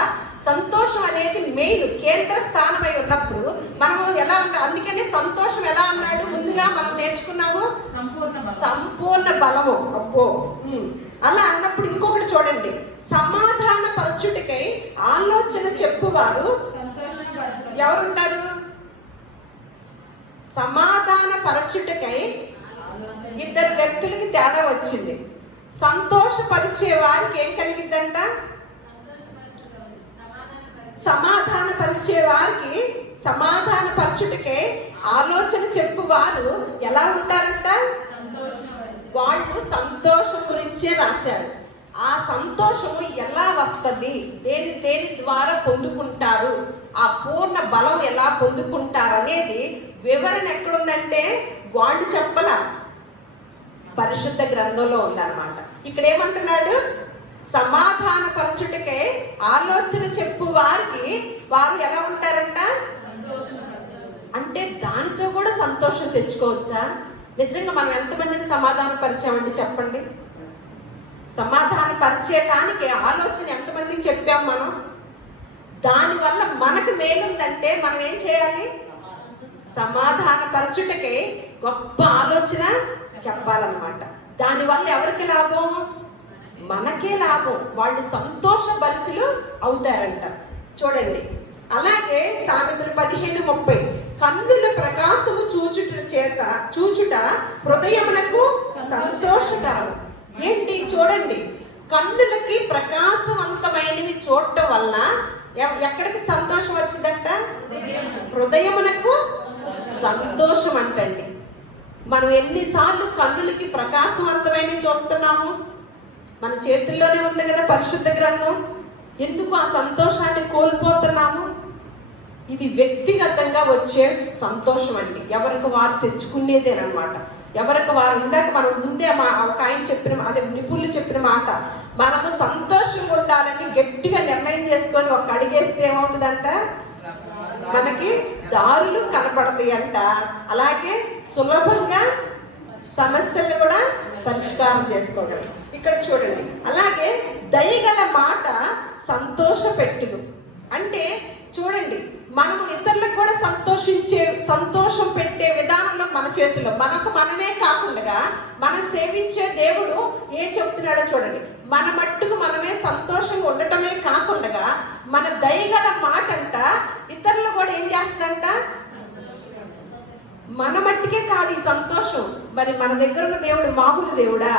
సంతోషం అనేది మెయిన్ కేంద్ర స్థానమై ఉన్నప్పుడు మనము ఎలా ఉంటాం. అందుకనే సంతోషం ఎలా అన్నాడు? ముందుగా మనం నేర్చుకున్నాము సంపూర్ణ బలము. అబ్బో, అలా అన్నప్పుడు ఇంకొకటి చూడండి, సమాధాన పరచుటకై ఆలోచన చెప్పువారు ఎవరుంటారు? సమాధాన పరచుటకై ఇద్దరు వ్యక్తులకి తేడా వచ్చింది. సంతోషపరిచే వారికి ఏం కలిగిద్దంట? సమాధాన పరిచే వారికి, సమాధాన పరచుటకే ఆలోచన చెప్పువారు ఎలా ఉంటారంట? వాళ్ళు సంతోషం గురించే రాశారు. ఆ సంతోషము ఎలా వస్తుంది, దేని ద్వారా పొందుకుంటారు, ఆ పూర్ణ బలం ఎలా పొందుకుంటారు అనేది వివరణ ఎక్కడుందంటే వాళ్ళు చెప్పల, పరిశుద్ధ గ్రంథంలో ఉందన్నమాట. ఇక్కడ ఏమంటున్నాడు? సమాధానపరచుటకే ఆలోచన చెప్పు వారికి వారు ఎలా ఉంటారంట? అంటే దానితో కూడా సంతోషం తెచ్చుకోవచ్చా? నిజంగా మనం ఎంతమందిని సమాధాన పరిచామండి చెప్పండి? సమాధాన పరిచయటానికి ఆలోచన ఎంతమందికి చెప్పాం మనం? దానివల్ల మనకు మేలుందంటే మనం ఏం చేయాలి? సమాధాన పరచుటకే గొప్ప ఆలోచన చెప్పాలన్నమాట. దానివల్ల ఎవరికి లాభం? మనకే లాభం. వాళ్ళు సంతోష భరితులు అవుతారంట. చూడండి, అలాగే సామెతలు 15:30 కన్నుల ప్రకాశము చూచుట హృదయమునకు సంతోషకరం. ఏంటి చూడండి, కన్నులకి ప్రకాశవంతమైనవి చూడటం వల్ల ఎక్కడికి సంతోషం వచ్చిందంట? హృదయమునకు సంతోషం అంటండి. మనం ఎన్నిసార్లు కన్నులకి ప్రకాశవంతమైనవి చూస్తున్నాము? మన చేతుల్లోనే ఉంది కదా పరిశుద్ధ గ్రంథం. ఎందుకు ఆ సంతోషాన్ని కోల్పోతున్నాము? ఇది వ్యక్తిగతంగా వచ్చే సంతోషం అండి. ఎవరికి వారు తెచ్చుకునేదేనమాట. ఎవరికి వారు, ఇందాక మనం ముందే ఒక ఆయన చెప్పిన, అదే నిపుణులు చెప్పిన మాట, మనము సంతోషంగా ఉండాలని గట్టిగా నిర్ణయం చేసుకొని ఒక అడిగేస్తే ఏమవుతుందంట? మనకి దారులు కనపడతాయి అంట. అలాగే సులభంగా సమస్యలు కూడా పరిష్కారం చేసుకోగలం. ఇక్కడ చూడండి, అలాగే దయగల మాట సంతోషపెట్టును. అంటే చూడండి, మనము ఇతరులకు కూడా సంతోషం పెట్టే విధానంలో మన చేతిలో, మనకు మనమే కాకుండా మన సేవించే దేవుడు ఏం చెప్తున్నాడో చూడండి. మన మట్టుకు మనమే సంతోషంగా ఉండటమే కాకుండా మన దయగల మాట అంట ఇతరులు కూడా ఏం చేస్తుందంట? మన మట్టికే కాదు ఈ సంతోషం. మరి మన దగ్గర ఉన్న దేవుడు మామూలు దేవుడా?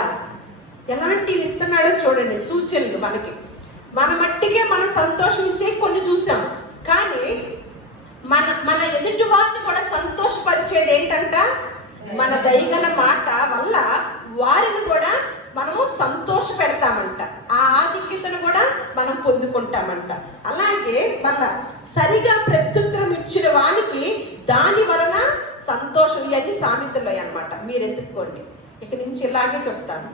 ఎలాంటివి ఇస్తున్నాడో చూడండి, సూచనలు మనకి. మన మట్టికే మనం సంతోషించే కొన్ని చూసాము, కానీ మన ఎదుటి వారిని కూడా సంతోషపరిచేది ఏంటంట? మన దయగల మాట వల్ల వారిని కూడా మనము సంతోష పెడతామంట. ఆ ఆధిక్యతను కూడా మనం పొందుకుంటామంట. అలాగే మళ్ళా సరిగా ప్రత్యుత్తరం ఇచ్చిన వానికి దాని వలన సంతోషం. ఇవన్నీ సామెతలు అన్నమాట. మీరు ఎత్తుక్కోండి. ఇక నుంచి ఇలాగే చెప్తాను.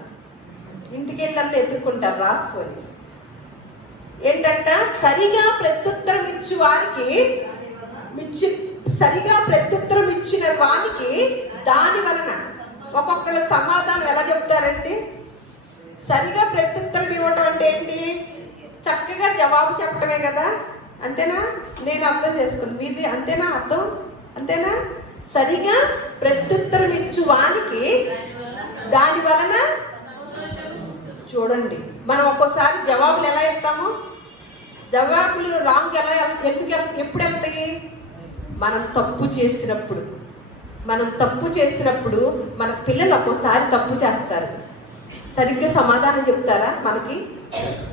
ఇంటికి వెళ్ళాలని ఎత్తుక్కుంటారు రాసుకొని. ఏంటంట? సరిగా ప్రత్యుత్తరం ఇచ్చి వారికి సరిగా ప్రత్యుత్తరం ఇచ్చిన వానికి దాని వలన. ఒక్కొక్కళ్ళు సమాధానం ఎలా చెప్తారండి? సరిగా ప్రత్యుత్తరం ఇవ్వటం అంటే ఏంటి? చక్కగా జవాబు చెప్పటమే కదా, అంతేనా? నేను అర్థం చేసుకుంది, మీది అంతేనా అర్థం? అంతేనా? సరిగా ప్రత్యుత్తరం ఇచ్చు వానికి దాని వలన. చూడండి, మనం ఒక్కోసారి జవాబులు ఎలా ఇస్తాము? జవాబులు రాంగ్ ఎప్పుడు వెళ్తాయి? మనం తప్పు చేసినప్పుడు. మన పిల్లలు ఒక్కోసారి తప్పు చేస్తారు, సరిగ్గా సమాధానం చెప్తారా? మనకి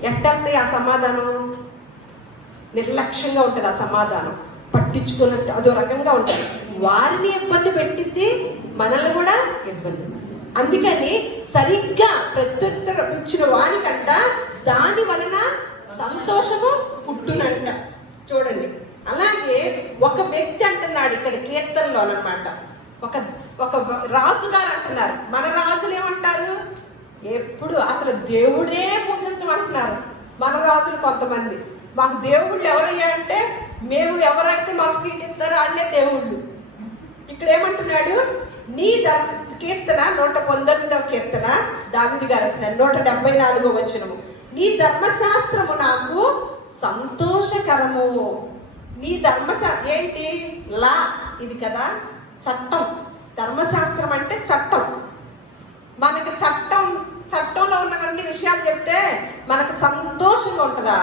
ఎట్టెళ్తాయి ఆ సమాధానం? నిర్లక్ష్యంగా ఉంటుంది ఆ సమాధానం, పట్టించుకున్నట్టు అదో రకంగా ఉంటుంది. వారిని ఇబ్బంది పెట్టింది, మనల్ని కూడా ఇబ్బంది. అందుకని సరిగ్గా ప్రత్యుత్తరం ఇచ్చిన వానికంట దాని వలన సంతోషము పుట్టునంట. చూడండి, అలాగే ఒక వ్యక్తి అంటున్నాడు ఇక్కడ కీర్తనలో అన్నమాట. ఒక రాజుగారు అంటున్నారు. మన రాజులు ఏమంటారు? ఎప్పుడు అసలు దేవుడే పూజించమంటున్నారు. మన రాజులు కొంతమంది, మాకు దేవుళ్ళు ఎవరయ్యా అంటే, మేము ఎవరైతే మాకు సీట్ ఇస్తారో అనే దేవుళ్ళు. ఇక్కడ ఏమంటున్నాడు? నీ కీర్తన 119వ కీర్తన దావీదు గారు అంటున్నారు, 174వ వచనము. నీ ధర్మశాస్త్రము నాకు సంతోషకరము. నీ ధర్మశాస్త్రం ఏంటి? లా, ఇది కదా చట్టం. ధర్మశాస్త్రం అంటే చట్టం. మనకి చట్టంలో ఉన్నవన్నీ విషయాలు చెప్తే మనకు సంతోషంగా ఉంటుందా?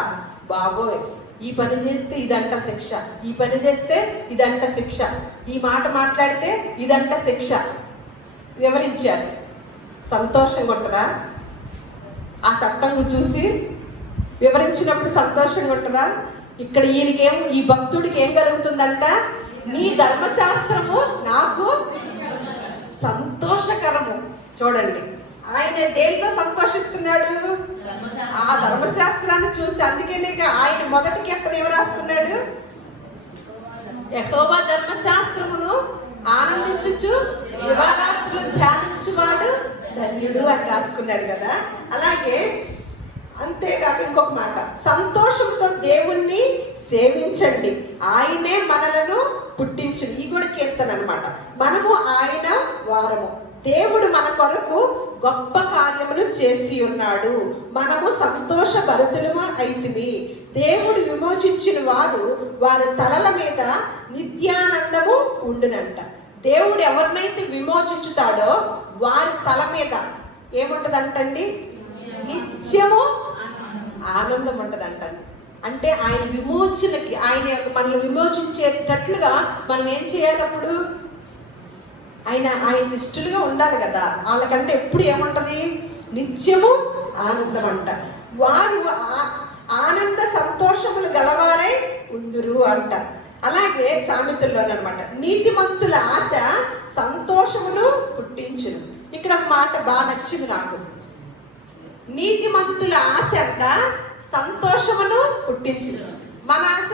బాబోయ్, ఈ పని చేస్తే ఇదంట శిక్ష, ఈ పని చేస్తే ఇదంట శిక్ష, ఈ మాట మాట్లాడితే ఇదంట శిక్ష వివరించారు. సంతోషంగా ఉంటుందా? ఆ చట్టం చూసి వివరించినప్పుడు సంతోషంగా ఉంటుందా? ఇక్కడ ఈ భక్తుడికి ఏం కలుగుతుందంట? నీ ధర్మశాస్త్రము నాకు సంతోషకరము. చూడండి, ఆయన దేంట్లో సంతోషిస్తున్నాడు? ఆ ధర్మశాస్త్రాన్ని చూసి. అందుకనే ఆయన మొదటి కీర్తన ఏమి రాసుకున్నాడు? యెహోవా ధర్మశాస్త్రమును ఆనందించుచు దివారాత్రులు ధ్యానించువాడు ధన్యుడు అని రాసుకున్నాడు కదా. అలాగే అంతేకాక ఇంకొక మాట, సంతోషంతో దేవుణ్ణి సేవించండి, ఆయనే మనలను పుట్టించు. ఈ కూడా కీర్తన అనమాట. మనము ఆయన వారము, దేవుడు మన కొరకు గొప్ప కార్యములు చేసి ఉన్నాడు, మనము సంతోషభరితులము అయితిమి. దేవుడు విమోచించిన వారు వారి తలల మీద నిత్యానందము ఉండునంట. దేవుడు ఎవరినైతే విమోచించుతాడో వారి తల మీద ఏముంటదంటండి? నిత్యము ఆనందం ఉంటదంటండి. అంటే ఆయన విమోచనకి, ఆయన మనల్ని విమోచించేటట్లుగా మనం ఏం చేయాలప్పుడు? ఆయన ఇష్టలుగా ఉండాలి కదా. వాళ్ళకంటే ఎప్పుడు ఏముంటది? నిత్యము ఆనందం అంట. వారు ఆనంద సంతోషములు గలవారై ఉందురు అంట. అలాగే సామెతల్లోనమాట, నీతిమంతుల ఆశ సంతోషమును పుట్టించును. ఇక్కడ ఒక మాట బాగా నచ్చింది నాకు. నీతిమంతుల ఆశ అంట సంతోషమును పుట్టించును. మన ఆశ,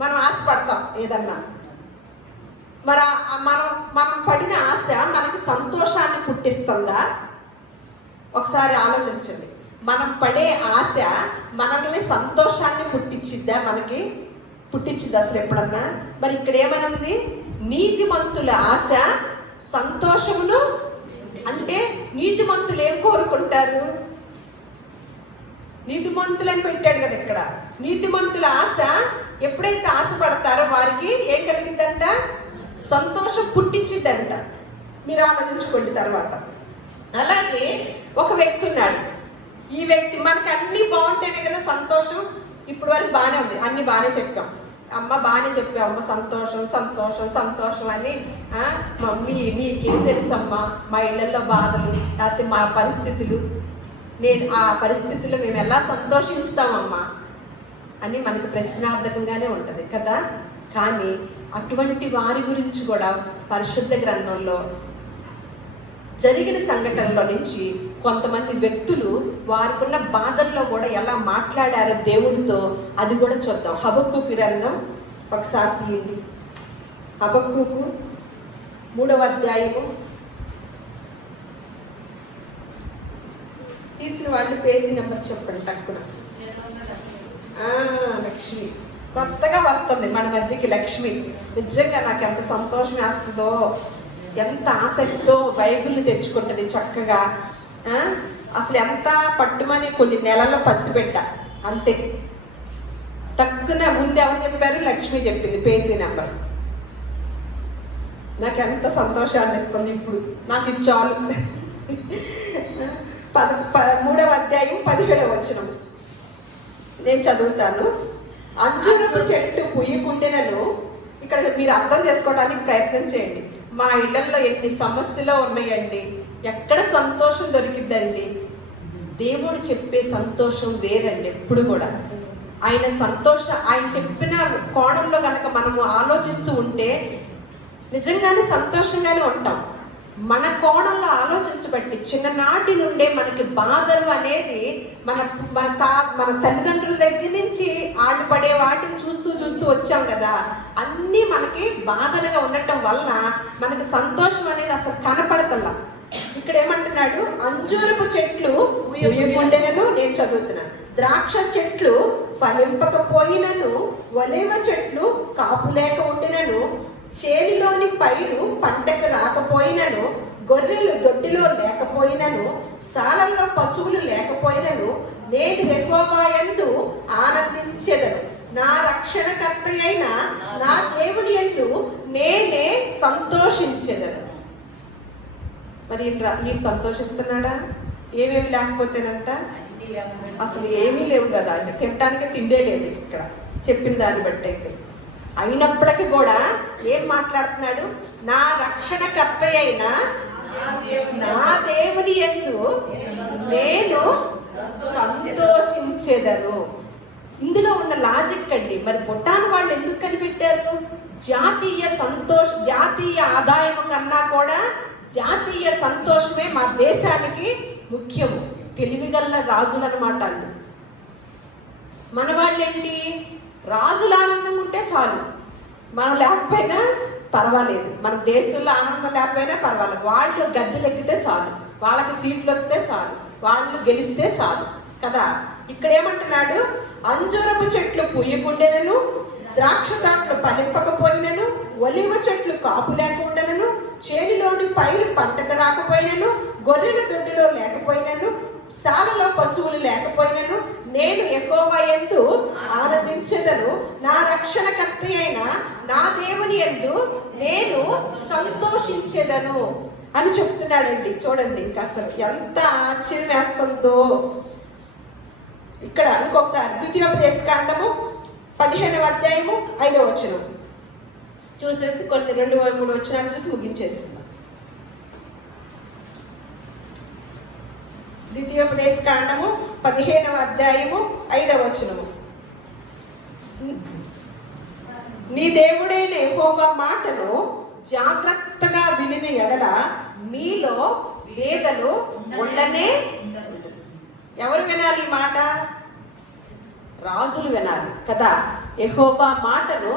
మనం ఆశపడతాం ఏదన్నా, మరి మనం పడిన ఆశ మనకి సంతోషాన్ని పుట్టిస్తుందా? ఒకసారి ఆలోచించండి. మనం పడే ఆశ మనల్ని సంతోషాన్ని పుట్టించిద్దా? మనకి పుట్టించింది అసలు ఎప్పుడన్నా? మరి ఇక్కడ ఏమనుంది? నీతిమంతుల ఆశ సంతోషమును. అంటే నీతిమంతులు ఏం కోరుకుంటారు? నీతిమంతులని పెట్టాడు కదా ఇక్కడ. నీతిమంతుల ఆశ ఎప్పుడైతే ఆశపడతారో వారికి ఏం కలిగిందంట? సంతోషం పుట్టించిందంట. మీరు ఆలోచించుకోండి తర్వాత. అలాగే ఒక వ్యక్తి ఉన్నాడు. ఈ వ్యక్తి మనకి అన్ని బాగుంటేనే కదా సంతోషం. ఇప్పుడు వరకు బాగానే ఉంది, అన్ని బాగానే చెప్పాం. అమ్మ బాగానే చెప్పావు, అమ్మ సంతోషం సంతోషం సంతోషం అని. మమ్మీ నీకేం తెలుసమ్మా మా ఇళ్ళల్లో బాధలు, లేకపోతే మా పరిస్థితులు, నేను ఆ పరిస్థితుల్లో మేము ఎలా సంతోషించుతామమ్మా అని మనకి ప్రశ్నార్థకంగానే ఉంటుంది కదా. కానీ అటువంటి వారి గురించి కూడా పరిశుద్ధ గ్రంథంలో జరిగిన సంఘటనలో నుంచి కొంతమంది వ్యక్తులు వారికున్న బాధల్లో కూడా ఎలా మాట్లాడారో దేవుడితో, అది కూడా చూద్దాం. హబక్కూకు గ్రంథం ఒకసారి తీయండి. హబక్కూకు 3వ అధ్యాయము. తీసిన వాళ్ళు పేజీ నెంబర్ చెప్పండి తక్కువ. లక్ష్మి కొత్తగా వస్తుంది మన మధ్యకి. లక్ష్మి నిజంగా నాకు ఎంత సంతోషం వేస్తుందో, ఎంత ఆసక్తితో బైబిల్ని తెచ్చుకుంటుంది చక్కగా. అసలు ఎంత పట్టుమని కొన్ని నెలల్లో పసిబెట్ట అంతే. టక్కున ముందు ఎవరు చెప్పారు? లక్ష్మి చెప్పింది పేజీ నెంబర్. నాకు ఎంత సంతోషాన్ని ఇస్తుంది ఇప్పుడు. నాకు ఇది చాలు. 3వ అధ్యాయం 17వ వచనం నేను చదువుతాను. అంజూరపు చెట్టు పుయ్యకుండినను, ఇక్కడ మీరు అర్థం చేసుకోవడానికి ప్రయత్నం చేయండి. మా ఇళ్లలో ఎన్ని సమస్యలు ఉన్నాయండి, ఎక్కడ సంతోషం దొరికిద్దండి? దేవుడు చెప్పే సంతోషం వేరండి. ఎప్పుడు కూడా ఆయన ఆయన చెప్పిన కోణంలో కనుక మనము ఆలోచిస్తూ ఉంటే నిజంగానే సంతోషంగానే ఉంటాం. మన కోణంలో ఆలోచించబట్టి చిన్ననాటి నుండే మనకి బాధలు అనేది మన తల్లిదండ్రుల దగ్గర నుంచి వాళ్ళు పడే వాటిని చూస్తూ వచ్చాం కదా. అన్నీ మనకి బాధలుగా ఉండటం వలన మనకి సంతోషం అనేది అసలు కనపడతల్లా. ఇక్కడ ఏమంటున్నాడు? అంజూరపు చెట్లు ఉయ్యకుండెనను, నేను చదువుతున్నాను, ద్రాక్ష చెట్లు ఫలింపకపోయినను, ఒలీవ చెట్లు కాపు లేక ఉండినను, చేనిలోని పైరు పంటకు రాకపోయినను, గొర్రెలు దొడ్డిలో లేకపోయినను, సాలల్లో పశువులు లేకపోయినను, నేను యెహోవా యందు ఆనందించెదను, నా రక్షణకర్త అయిన నా దేవుని యందు నేనే సంతోషించెదను. మరి ఈయన సంతోషిస్తున్నాడా? ఏమేమి లేకపోతేనంట? అసలు ఏమీ లేవు కదా, అంటే తినడానికి తిండే లేదు ఇక్కడ చెప్పిన దాన్ని బట్టి అయితే. అయినప్పటికీ కూడా ఏం మాట్లాడుతున్నాడు? నా రక్షణకర్త అయిన నా దేవుని యందు నేను సంతోషించెదను. ఇందులో ఉన్న లాజిక్ అండి. మరి బొటాను వాళ్ళు ఎందుకు కనిపెట్టారు? జాతీయ ఆదాయం కన్నా కూడా జాతీయ సంతోషమే మా దేశానికి ముఖ్యము. తెలివిగల రాజులు అనమాట అండి. మన వాళ్ళేంటి? రాజులు ఆనందంగా ఉంటే చాలు, మనం లేకపోయినా పర్వాలేదు, మన దేశంలో ఆనందం లేకపోయినా పర్వాలేదు, వాళ్ళు గద్దెలెక్కితే చాలు. వాళ్ళకి సీట్లు వస్తే చాలు, వాళ్ళు గెలిస్తే చాలు కదా. ఇక్కడ ఏమంటున్నాడు, అంజూరపు చెట్లు పూయకుండెనను, ద్రాక్ష తోటలు ఫలింపకపోయినను, ఒలివ చెట్లు కాపు లేకుండాను, చేనిలోని పైరు పంటకు రాకపోయినను, గొర్రెల దొడ్డిలో లేకపోయినను, శాలలో పశువులు లేకపోయినను, నేను యెహోవా యందు ఆనందించెదను, నా రక్షణకర్త అయిన నా దేవుని యందు నేను సంతోషించెదను అని చెప్తున్నాడండి. చూడండి ఇంకా అసలు ఎంత ఆశ్చర్యం వేస్తుందో. ఇక్కడ ఇంకొకసారి ద్వితీయోపదేశకాండము 15వ అధ్యాయము 5వ వచనం చూసేసి కొన్ని 2-3 వచనాలు చూసి ముగించేస్తున్నాం. ద్వితీయోపదేశకాండము 15వ అధ్యాయము 5వ వచనము. నీ దేవుడైన యెహోవా మాటను జాగ్రత్తగా వినిన ఎడల మీలో వేదలు ఉండనే. ఎవరు వినాలి ఈ మాట? రాజులు వినాలి కదా. యెహోవా మాటను,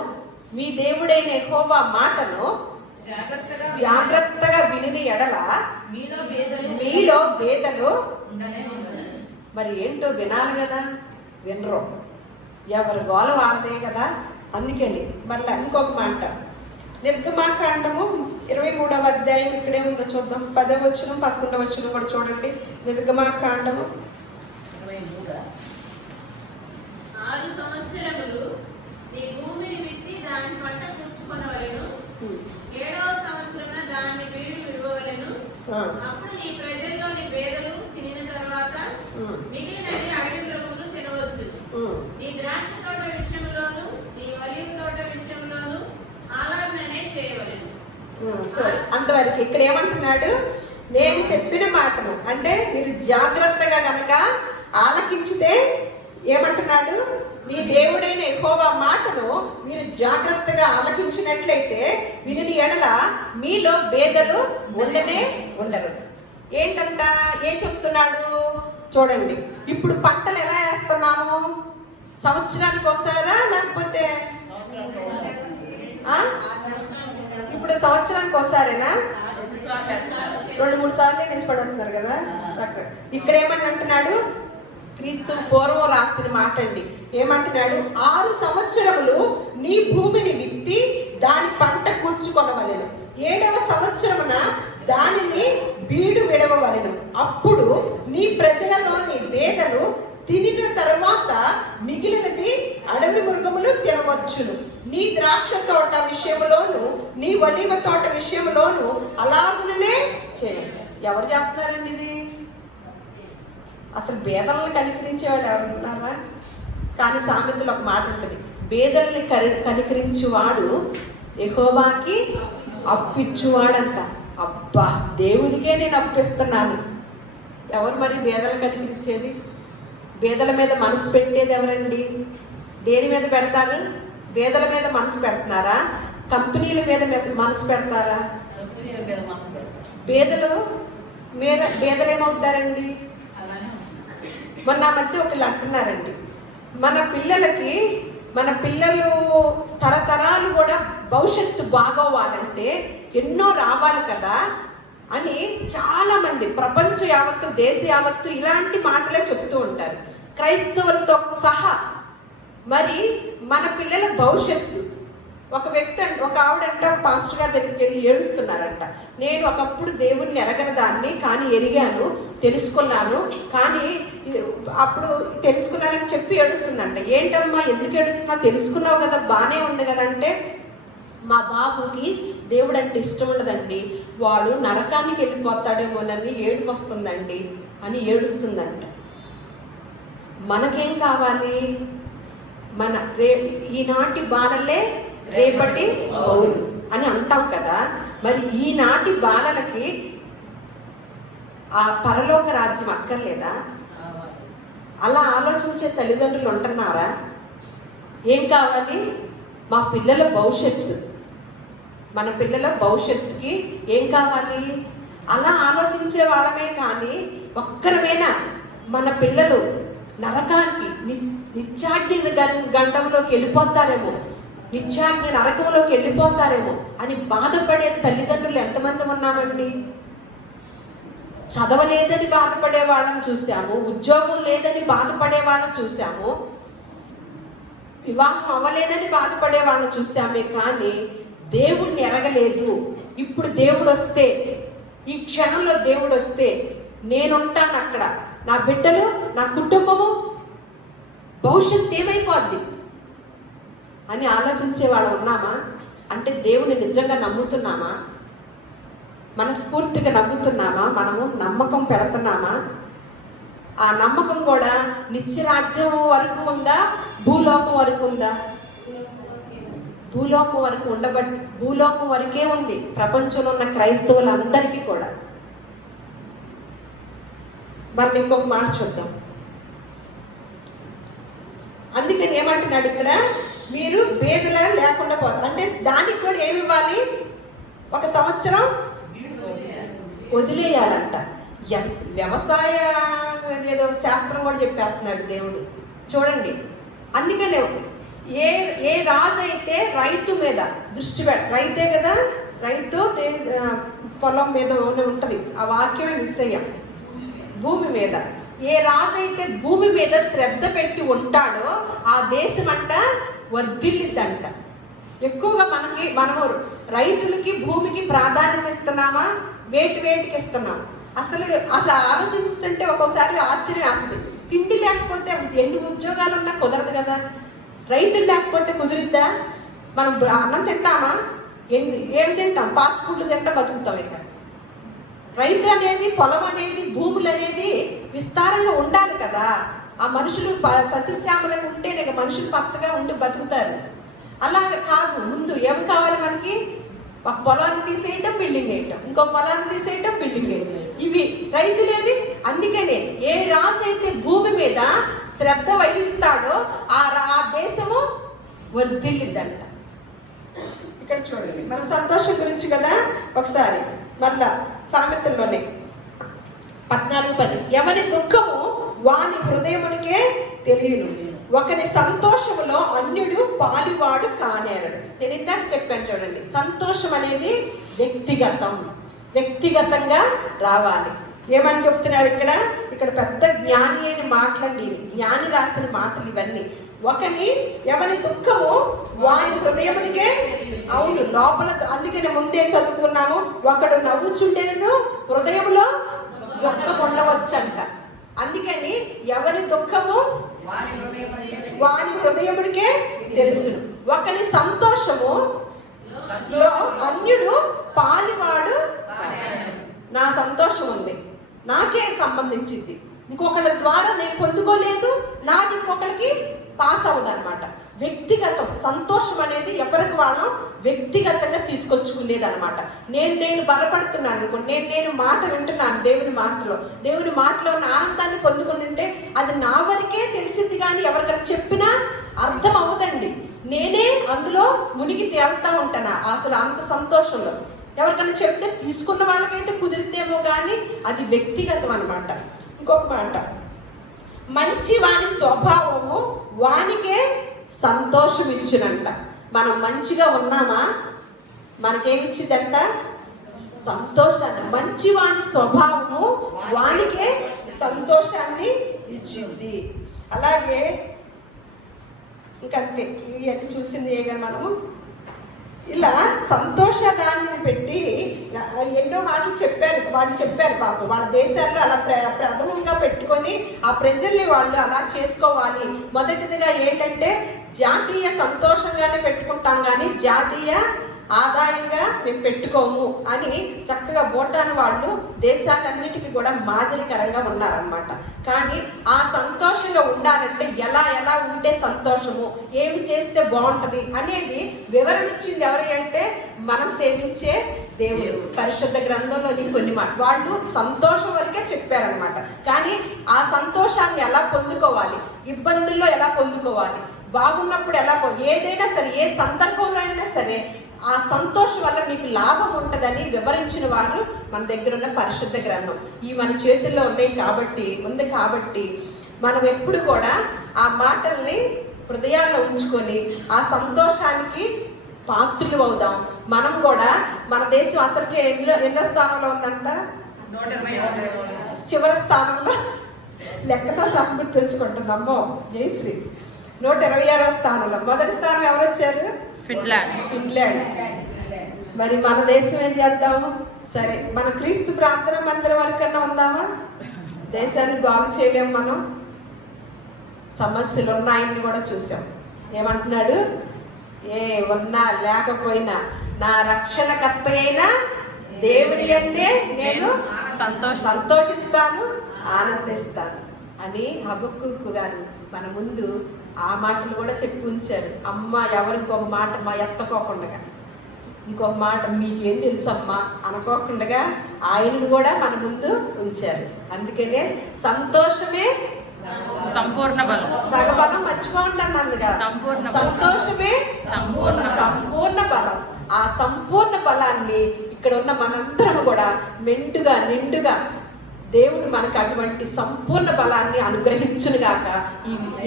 మీ దేవుడైన యెహోవా మాటను జాగ్రత్తగా విని ఎడల మీలో వేదలు. మరి ఏంటో వినాలి కదా, వినరు. ఎవరు గోల వాడదే కదా. అందుకని మళ్ళీ ఇంకొక మాట, నిర్గమాకాండము 23వ అధ్యాయం ఇక్కడే ఉందో చూద్దాం. 10వ వచనం 11వ వచనం కూడా చూడండి. నిర్గమాకాండము 6 సంవత్సరములు నీ భూమిని విత్తి దాని పంట కూర్చుకొనవలెను, 7వ సంవత్సరమున దాని బీడు విడువవలెను. అప్పుడు నీ ప్రజల్లోని పేదలు తినిన తర్వాత మిగిలినది అడవి మృగములు తినవచ్చు. నీ ద్రాక్ష తోట విషయంలోను నీ ఒలీవ తోట విషయంలోను ఆలోచననే చేయవలెను. అంతవరకు ఇక్కడ ఏమంటున్నాడు, నేను చెప్పిన మాటను అంటే మీరు జాగ్రత్తగా కనుక ఆలకించితే ఏమంటున్నాడు, నీ దేవుడైన యెహోవా మాటను మీరు జాగ్రత్తగా ఆలకించినట్లయితే విని ఎడల మీలో భేదలు ఉండనే ఉండరు. ఏంటంట, ఏం చెప్తున్నాడు చూడండి. ఇప్పుడు పంటలు ఎలా వేస్తున్నాము? సంవత్సరానికి ఒకసారా లేకపోతే ఇప్పుడు సంవత్సరానికి ఒకసారేనా? 2-3 సార్లు నిలిచిపడుతున్నారు కదా. ఇక్కడ ఏమని అంటున్నాడు, క్రీస్తు పూర్వం రాసిన మాట అండి. ఏమంటున్నాడు, 6 సంవత్సరములు నీ భూమిని విత్తి దాని పంట కూర్చుకొనవలెను, 7వ సంవత్సరమున దానిని బీడు విడవవలెను. అప్పుడు నీ ప్రజలలోని వేదలు తినిన తరువాత మిగిలినది అడవి మృగములు తినవచ్చును. నీ ద్రాక్ష తోట విషయంలోను నీ ఒలీవ తోట విషయంలోను అలాగునే చేయండి. ఎవరు చెప్తున్నారండి ఇది? అసలు బేదలను కనికరించేవాడు ఎవరు ఉన్నారా? కానీ సామెతలో ఒక మాట ఉంటుంది, బేదల్ని కనికరించువాడు యెహోవాకి అప్పిచ్చువాడంట. అబ్బా, దేవునికే నేను అప్పిస్తున్నాను. ఎవరు మరి బేదలు కనికరించేది? బేదల మీద మనసు పెట్టేది ఎవరండి? దేని మీద పెడతారు? బేదల మీద మనసు పెడుతున్నారా? కంపెనీల మీద మనసు పెడతారా? బేదలు ఏమవుతారండి? మొన్న మధ్య ఒకళ్ళు అంటున్నారండి, మన పిల్లలు తరతరాలు కూడా భవిష్యత్తు బాగోవాలంటే ఎన్నో రావాలి కదా అని చాలామంది ప్రపంచ యావత్తు, దేశ యావత్తు ఇలాంటి మాటలే చెప్తూ ఉంటారు, క్రైస్తవులతో సహా. మరి మన పిల్లల భవిష్యత్తు, ఒక ఆవిడంట పాస్టర్ గారి దగ్గరికి వెళ్ళి ఏడుస్తున్నారంట. నేను ఒకప్పుడు దేవుణ్ణి ఎరగని కానీ ఎరిగాను, తెలుసుకున్నాను, కానీ అప్పుడు తెలుసుకున్నానని చెప్పి ఏడుస్తుందంట. ఏంటమ్మా ఎందుకు ఏడుస్తున్నా? తెలుసుకున్నావు కదా, బాగానే ఉంది కదంటే, మా బాబుకి దేవుడు అంటే ఇష్టం ఉండదండి, వాడు నరకానికి వెళ్ళిపోతాడేమోనని ఏడుపు వస్తుందండి అని ఏడుస్తుందంట. మనకేం కావాలి? ఈనాటి బాలలే రేపటి పౌరులు అని అంటాం కదా. మరి ఈనాటి బాలలకి ఆ పరలోక రాజ్యం అక్కర్లేదా? అలా ఆలోచించే తల్లిదండ్రులు ఉంటున్నారా? ఏం కావాలి? మా పిల్లల భవిష్యత్తు, మన పిల్లల భవిష్యత్తుకి ఏం కావాలి? అలా ఆలోచించే వాళ్ళమే. కానీ ఒక్కరమైనా మన పిల్లలు నరకానికి నిత్యాగ్ని గండంలోకి వెళ్ళిపోతారేమో, నిత్యాగ్ని నరకంలోకి వెళ్ళిపోతారేమో అని బాధపడే తల్లిదండ్రులు ఎంతమంది ఉన్నామండి? చదవలేదని బాధపడే వాళ్ళని చూసాము, ఉద్యోగం లేదని బాధపడే వాళ్ళని చూసాము, వివాహం అవ్వలేదని బాధపడే వాళ్ళని చూసామే, కానీ దేవుణ్ణి ఎరగలేదు. ఇప్పుడు దేవుడు వస్తే, ఈ క్షణంలో దేవుడు వస్తే నేనుంటాను అక్కడ, నా బిడ్డలు, నా కుటుంబము భవిష్యత్తు ఏమైపోద్ది అని ఆలోచించే వాళ్ళు ఉన్నామా? అంటే దేవుని నిజంగా నమ్ముతున్నామా? మనస్ఫూర్తిగా నమ్ముతున్నామా? మనము నమ్మకం పెడుతున్నామా? ఆ నమ్మకం కూడా నిత్యరాజ్యం వరకు ఉందా, భూలోకం వరకు ఉందా? భూలోకం వరకు భూలోకం వరకే ఉంది ప్రపంచంలో ఉన్న క్రైస్తవులందరికీ కూడా. మనం ఇంకొక మాట చూద్దాం. అందుకని ఏమంటున్నాడు ఇక్కడ, మీరు బేదల లేకుండా పోతారు. అంటే దానికి కూడా ఏమి ఇవ్వాలి? 1 సంవత్సరం వదిలేయాలంట. వ్యవసాయ ఏదో శాస్త్రం కూడా చెప్పేస్తున్నాడు దేవుడు చూడండి. అందుకనే ఏ రాజు అయితే రైతు మీద దృష్టి రైతే కదా, రైతు పొలం మీద ఉంటుంది, ఆ వాక్యమే మిస్ అయ్యాం. భూమి మీద ఏ రాజు అయితే భూమి మీద శ్రద్ధ పెట్టి ఉంటాడో ఆ దేశం అంట వర్ధిల్లిద్దంట. ఎక్కువగా మనము రైతులకి భూమికి ప్రాధాన్యత ఇస్తున్నామా, వేటికి ఇస్తున్నాం? అసలు ఆలోచిస్తుంటే ఒక్కోసారి ఆశ్చర్యం వేస్తుంది. తిండి లేకపోతే ఎన్ని ఉద్యోగాలు ఉన్నా కుదరదు కదా, రైతులు లేకపోతే కుదిరిద్దా? మనం అన్నం తింటామా? ఏం తింటాం? ఫాస్ట్ ఫుడ్లు తింటా బతుకుతాం. ఇక్కడ రైతు అనేది, పొలం అనేది, భూములు అనేది విస్తారంగా ఉండాలి కదా. ఆ మనుషులు సస్యశ్యామలంగా ఉంటేనే మనుషులు పచ్చగా ఉండి బతుకుతారు. అలా కాదు, ముందు ఏమి కావాలి మనకి? ఒక పొలాన్ని తీసేయటం, బిల్డింగ్ వేయటం, ఇంకో పొలాన్ని తీసేయటం, బిల్డింగ్ వేయటం, ఇవి రైతులేని. అందుకనే ఏ రాజు అయితే భూమి మీద శ్రద్ధ వహిస్తాడో ఆ దేశము వర్ధిల్లిద్దంట. ఇక్కడ చూడండి, మన సంతోషం గురించి కదా. ఒకసారి మళ్ళా సామెతల్లోనే 14:10, ఎవరి దుఃఖము వాని హృదయమునికే తెలియను, ఒకరి సంతోషములో అన్యుడు పాలివాడు కానేరడు. నేను ఇందాక చెప్పాను చూడండి, సంతోషం అనేది వ్యక్తిగతంగా రావాలి. ఏమని చెప్తున్నాడు ఇక్కడ పెద్ద జ్ఞాని అయిన మాటలండి, జ్ఞాని రాసిన మాటలు ఇవన్నీ. ఒకని ఎవరి దుఃఖము వాని హృదయమునికే, అవును లోపల. అందుకని ముందే చదువుకున్నాము, ఒకడు నవ్వుచుండేను హృదయంలో దుఃఖం ఉండవచ్చంట. అందుకని ఎవరి దుఃఖము వాని హృదయమునికే తెలుసును, ఒకని సంతోషము అన్యుడు పాలివాడు. నా సంతోషం ఉంది, నాకే సంబంధించింది, ఇంకొకళ్ళ ద్వారా నేను పొందుకోలేదు, నాది ఇంకొకరికి పాస్ అవ్వదు అనమాట. వ్యక్తిగతం సంతోషం అనేది ఎవరికి వాళ్ళం వ్యక్తిగతంగా తీసుకొచ్చుకునేది అనమాట. నేను బలపడుతున్నాను అనుకోండి, నేను మాట వింటున్నాను, దేవుని మాటలో ఉన్న ఆనందాన్ని పొందుకుంటుంటే అది నా వరకే తెలిసింది, కానీ ఎవరికైనా చెప్పినా అర్థం అవ్వదండి. నేనే అందులో మునిగి తేలుతా ఉంటాను అసలు అంత సంతోషంలో. ఎవరికైనా చెప్తే తీసుకున్న వాళ్ళకైతే కుదిరితేమో కానీ అది వ్యక్తిగతం అనమాట. ఇంకొక మాట, మంచి వాని స్వభావము వానికే సంతోషం ఇచ్చినంట. మనం మంచిగా ఉన్నామా, మనకేమిచ్చిందంట? సంతోషాన్ని. మంచి వాని స్వభావము వానికే సంతోషాన్ని ఇచ్చింది. అలాగే ఇంకంతే, ఇవన్నీ చూసింది ఏగా మనము. ఇలా సంతోషదాన్ని పెట్టి ఎన్నో మాటలు చెప్పారు, వాళ్ళు చెప్పారు పాపం. వాళ్ళ దేశాల్లో అలా ప్రథమంగా పెట్టుకొని ఆ ప్రజల్ని వాళ్ళు అలా చేసుకోవాలి. మొదటిదిగా ఏంటంటే జాతీయ సంతోషంగానే పెట్టుకుంటాం, కానీ జాతీయ ఆదాయంగా మేము పెట్టుకోము అని చక్కగా భూటాన్ వాళ్ళు దేశాలన్నిటికీ కూడా మాదిరికరంగా ఉన్నారనమాట. కానీ ఆ సంతోషంగా ఉండాలంటే ఎలా ఉంటే సంతోషము, ఏమి చేస్తే బాగుంటుంది అనేది వివరణ ఇచ్చింది ఎవరి అంటే మనం సేవించే దేవుడు. పరిశుద్ధ గ్రంథంలోని కొన్ని వాళ్ళు సంతోషం వరకే చెప్పారనమాట. కానీ ఆ సంతోషాన్ని ఎలా పొందుకోవాలి, ఇబ్బందుల్లో ఎలా పొందుకోవాలి, బాగున్నప్పుడు ఎలా ఏదైనా సరే, ఏ సందర్భంలో అయినా సరే ఆ సంతోషం వల్ల మీకు లాభం ఉంటుందని వివరించిన వారు మన దగ్గర ఉన్న పరిశుద్ధ గ్రంథం. ఈ మన చేతుల్లో ఉంది కాబట్టి మనం ఎప్పుడు కూడా ఆ మాటల్ని హృదయాల్లో ఉంచుకొని ఆ సంతోషానికి పాత్రులు అవుదాం. మనం కూడా మన దేశం అసలుకే ఎన్నో స్థానంలో ఉందంట, చివరి స్థానంలో లెక్కతో సహా గుర్తుంచుకుంటుంది. అమ్మో జయశ్రీ 126వ స్థానంలో. మొదటి స్థానం ఎవరు వచ్చారు? ఫిన్లాండ్. మరి మన దేశం ఏం చేద్దాం? సరే, మన క్రీస్తు ప్రార్థన మందిరం వరకన్నా ఉందామా? దేశాన్ని బాగు చేయలేం మనం. సమస్యలు ఉన్నాయని కూడా చూసాం. ఏమంటున్నాడు? ఏ ఉన్నా లేకపోయినా నా రక్షణకర్త అయిన దేవుని యందే నేను సంతోషిస్తాను, ఆనందిస్తాను అని హబక్కూకు గారు మన ముందు ఆ మాటలు కూడా చెప్పి ఉంచారు. అమ్మ ఎవరికి ఒక మాట మా ఎత్తకోకుండా, ఇంకొక మాట మీకేం తెలుసమ్మా అనుకోకుండా ఆయనను కూడా మన ముందు ఉంచారు. అందుకనే సంతోషమే సంపూర్ణ బలం. సగబలం మర్చిపోండి అన్నాను కదా. సంతోషమే సంపూర్ణ బలం. ఆ సంపూర్ణ బలాన్ని ఇక్కడ ఉన్న మనందరం కూడా మెండుగా నిండుగా దేవుడు మనకు అటువంటి సంపూర్ణ బలాన్ని అనుగ్రహించునుగాక.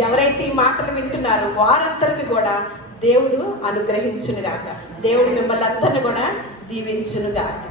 ఎవరైతే ఈ మాటలు వింటున్నారో వారందరికీ కూడా దేవుడు అనుగ్రహించునుగాక. దేవుడు మిమ్మల్ని అందరిని కూడా దీవించునుగాక.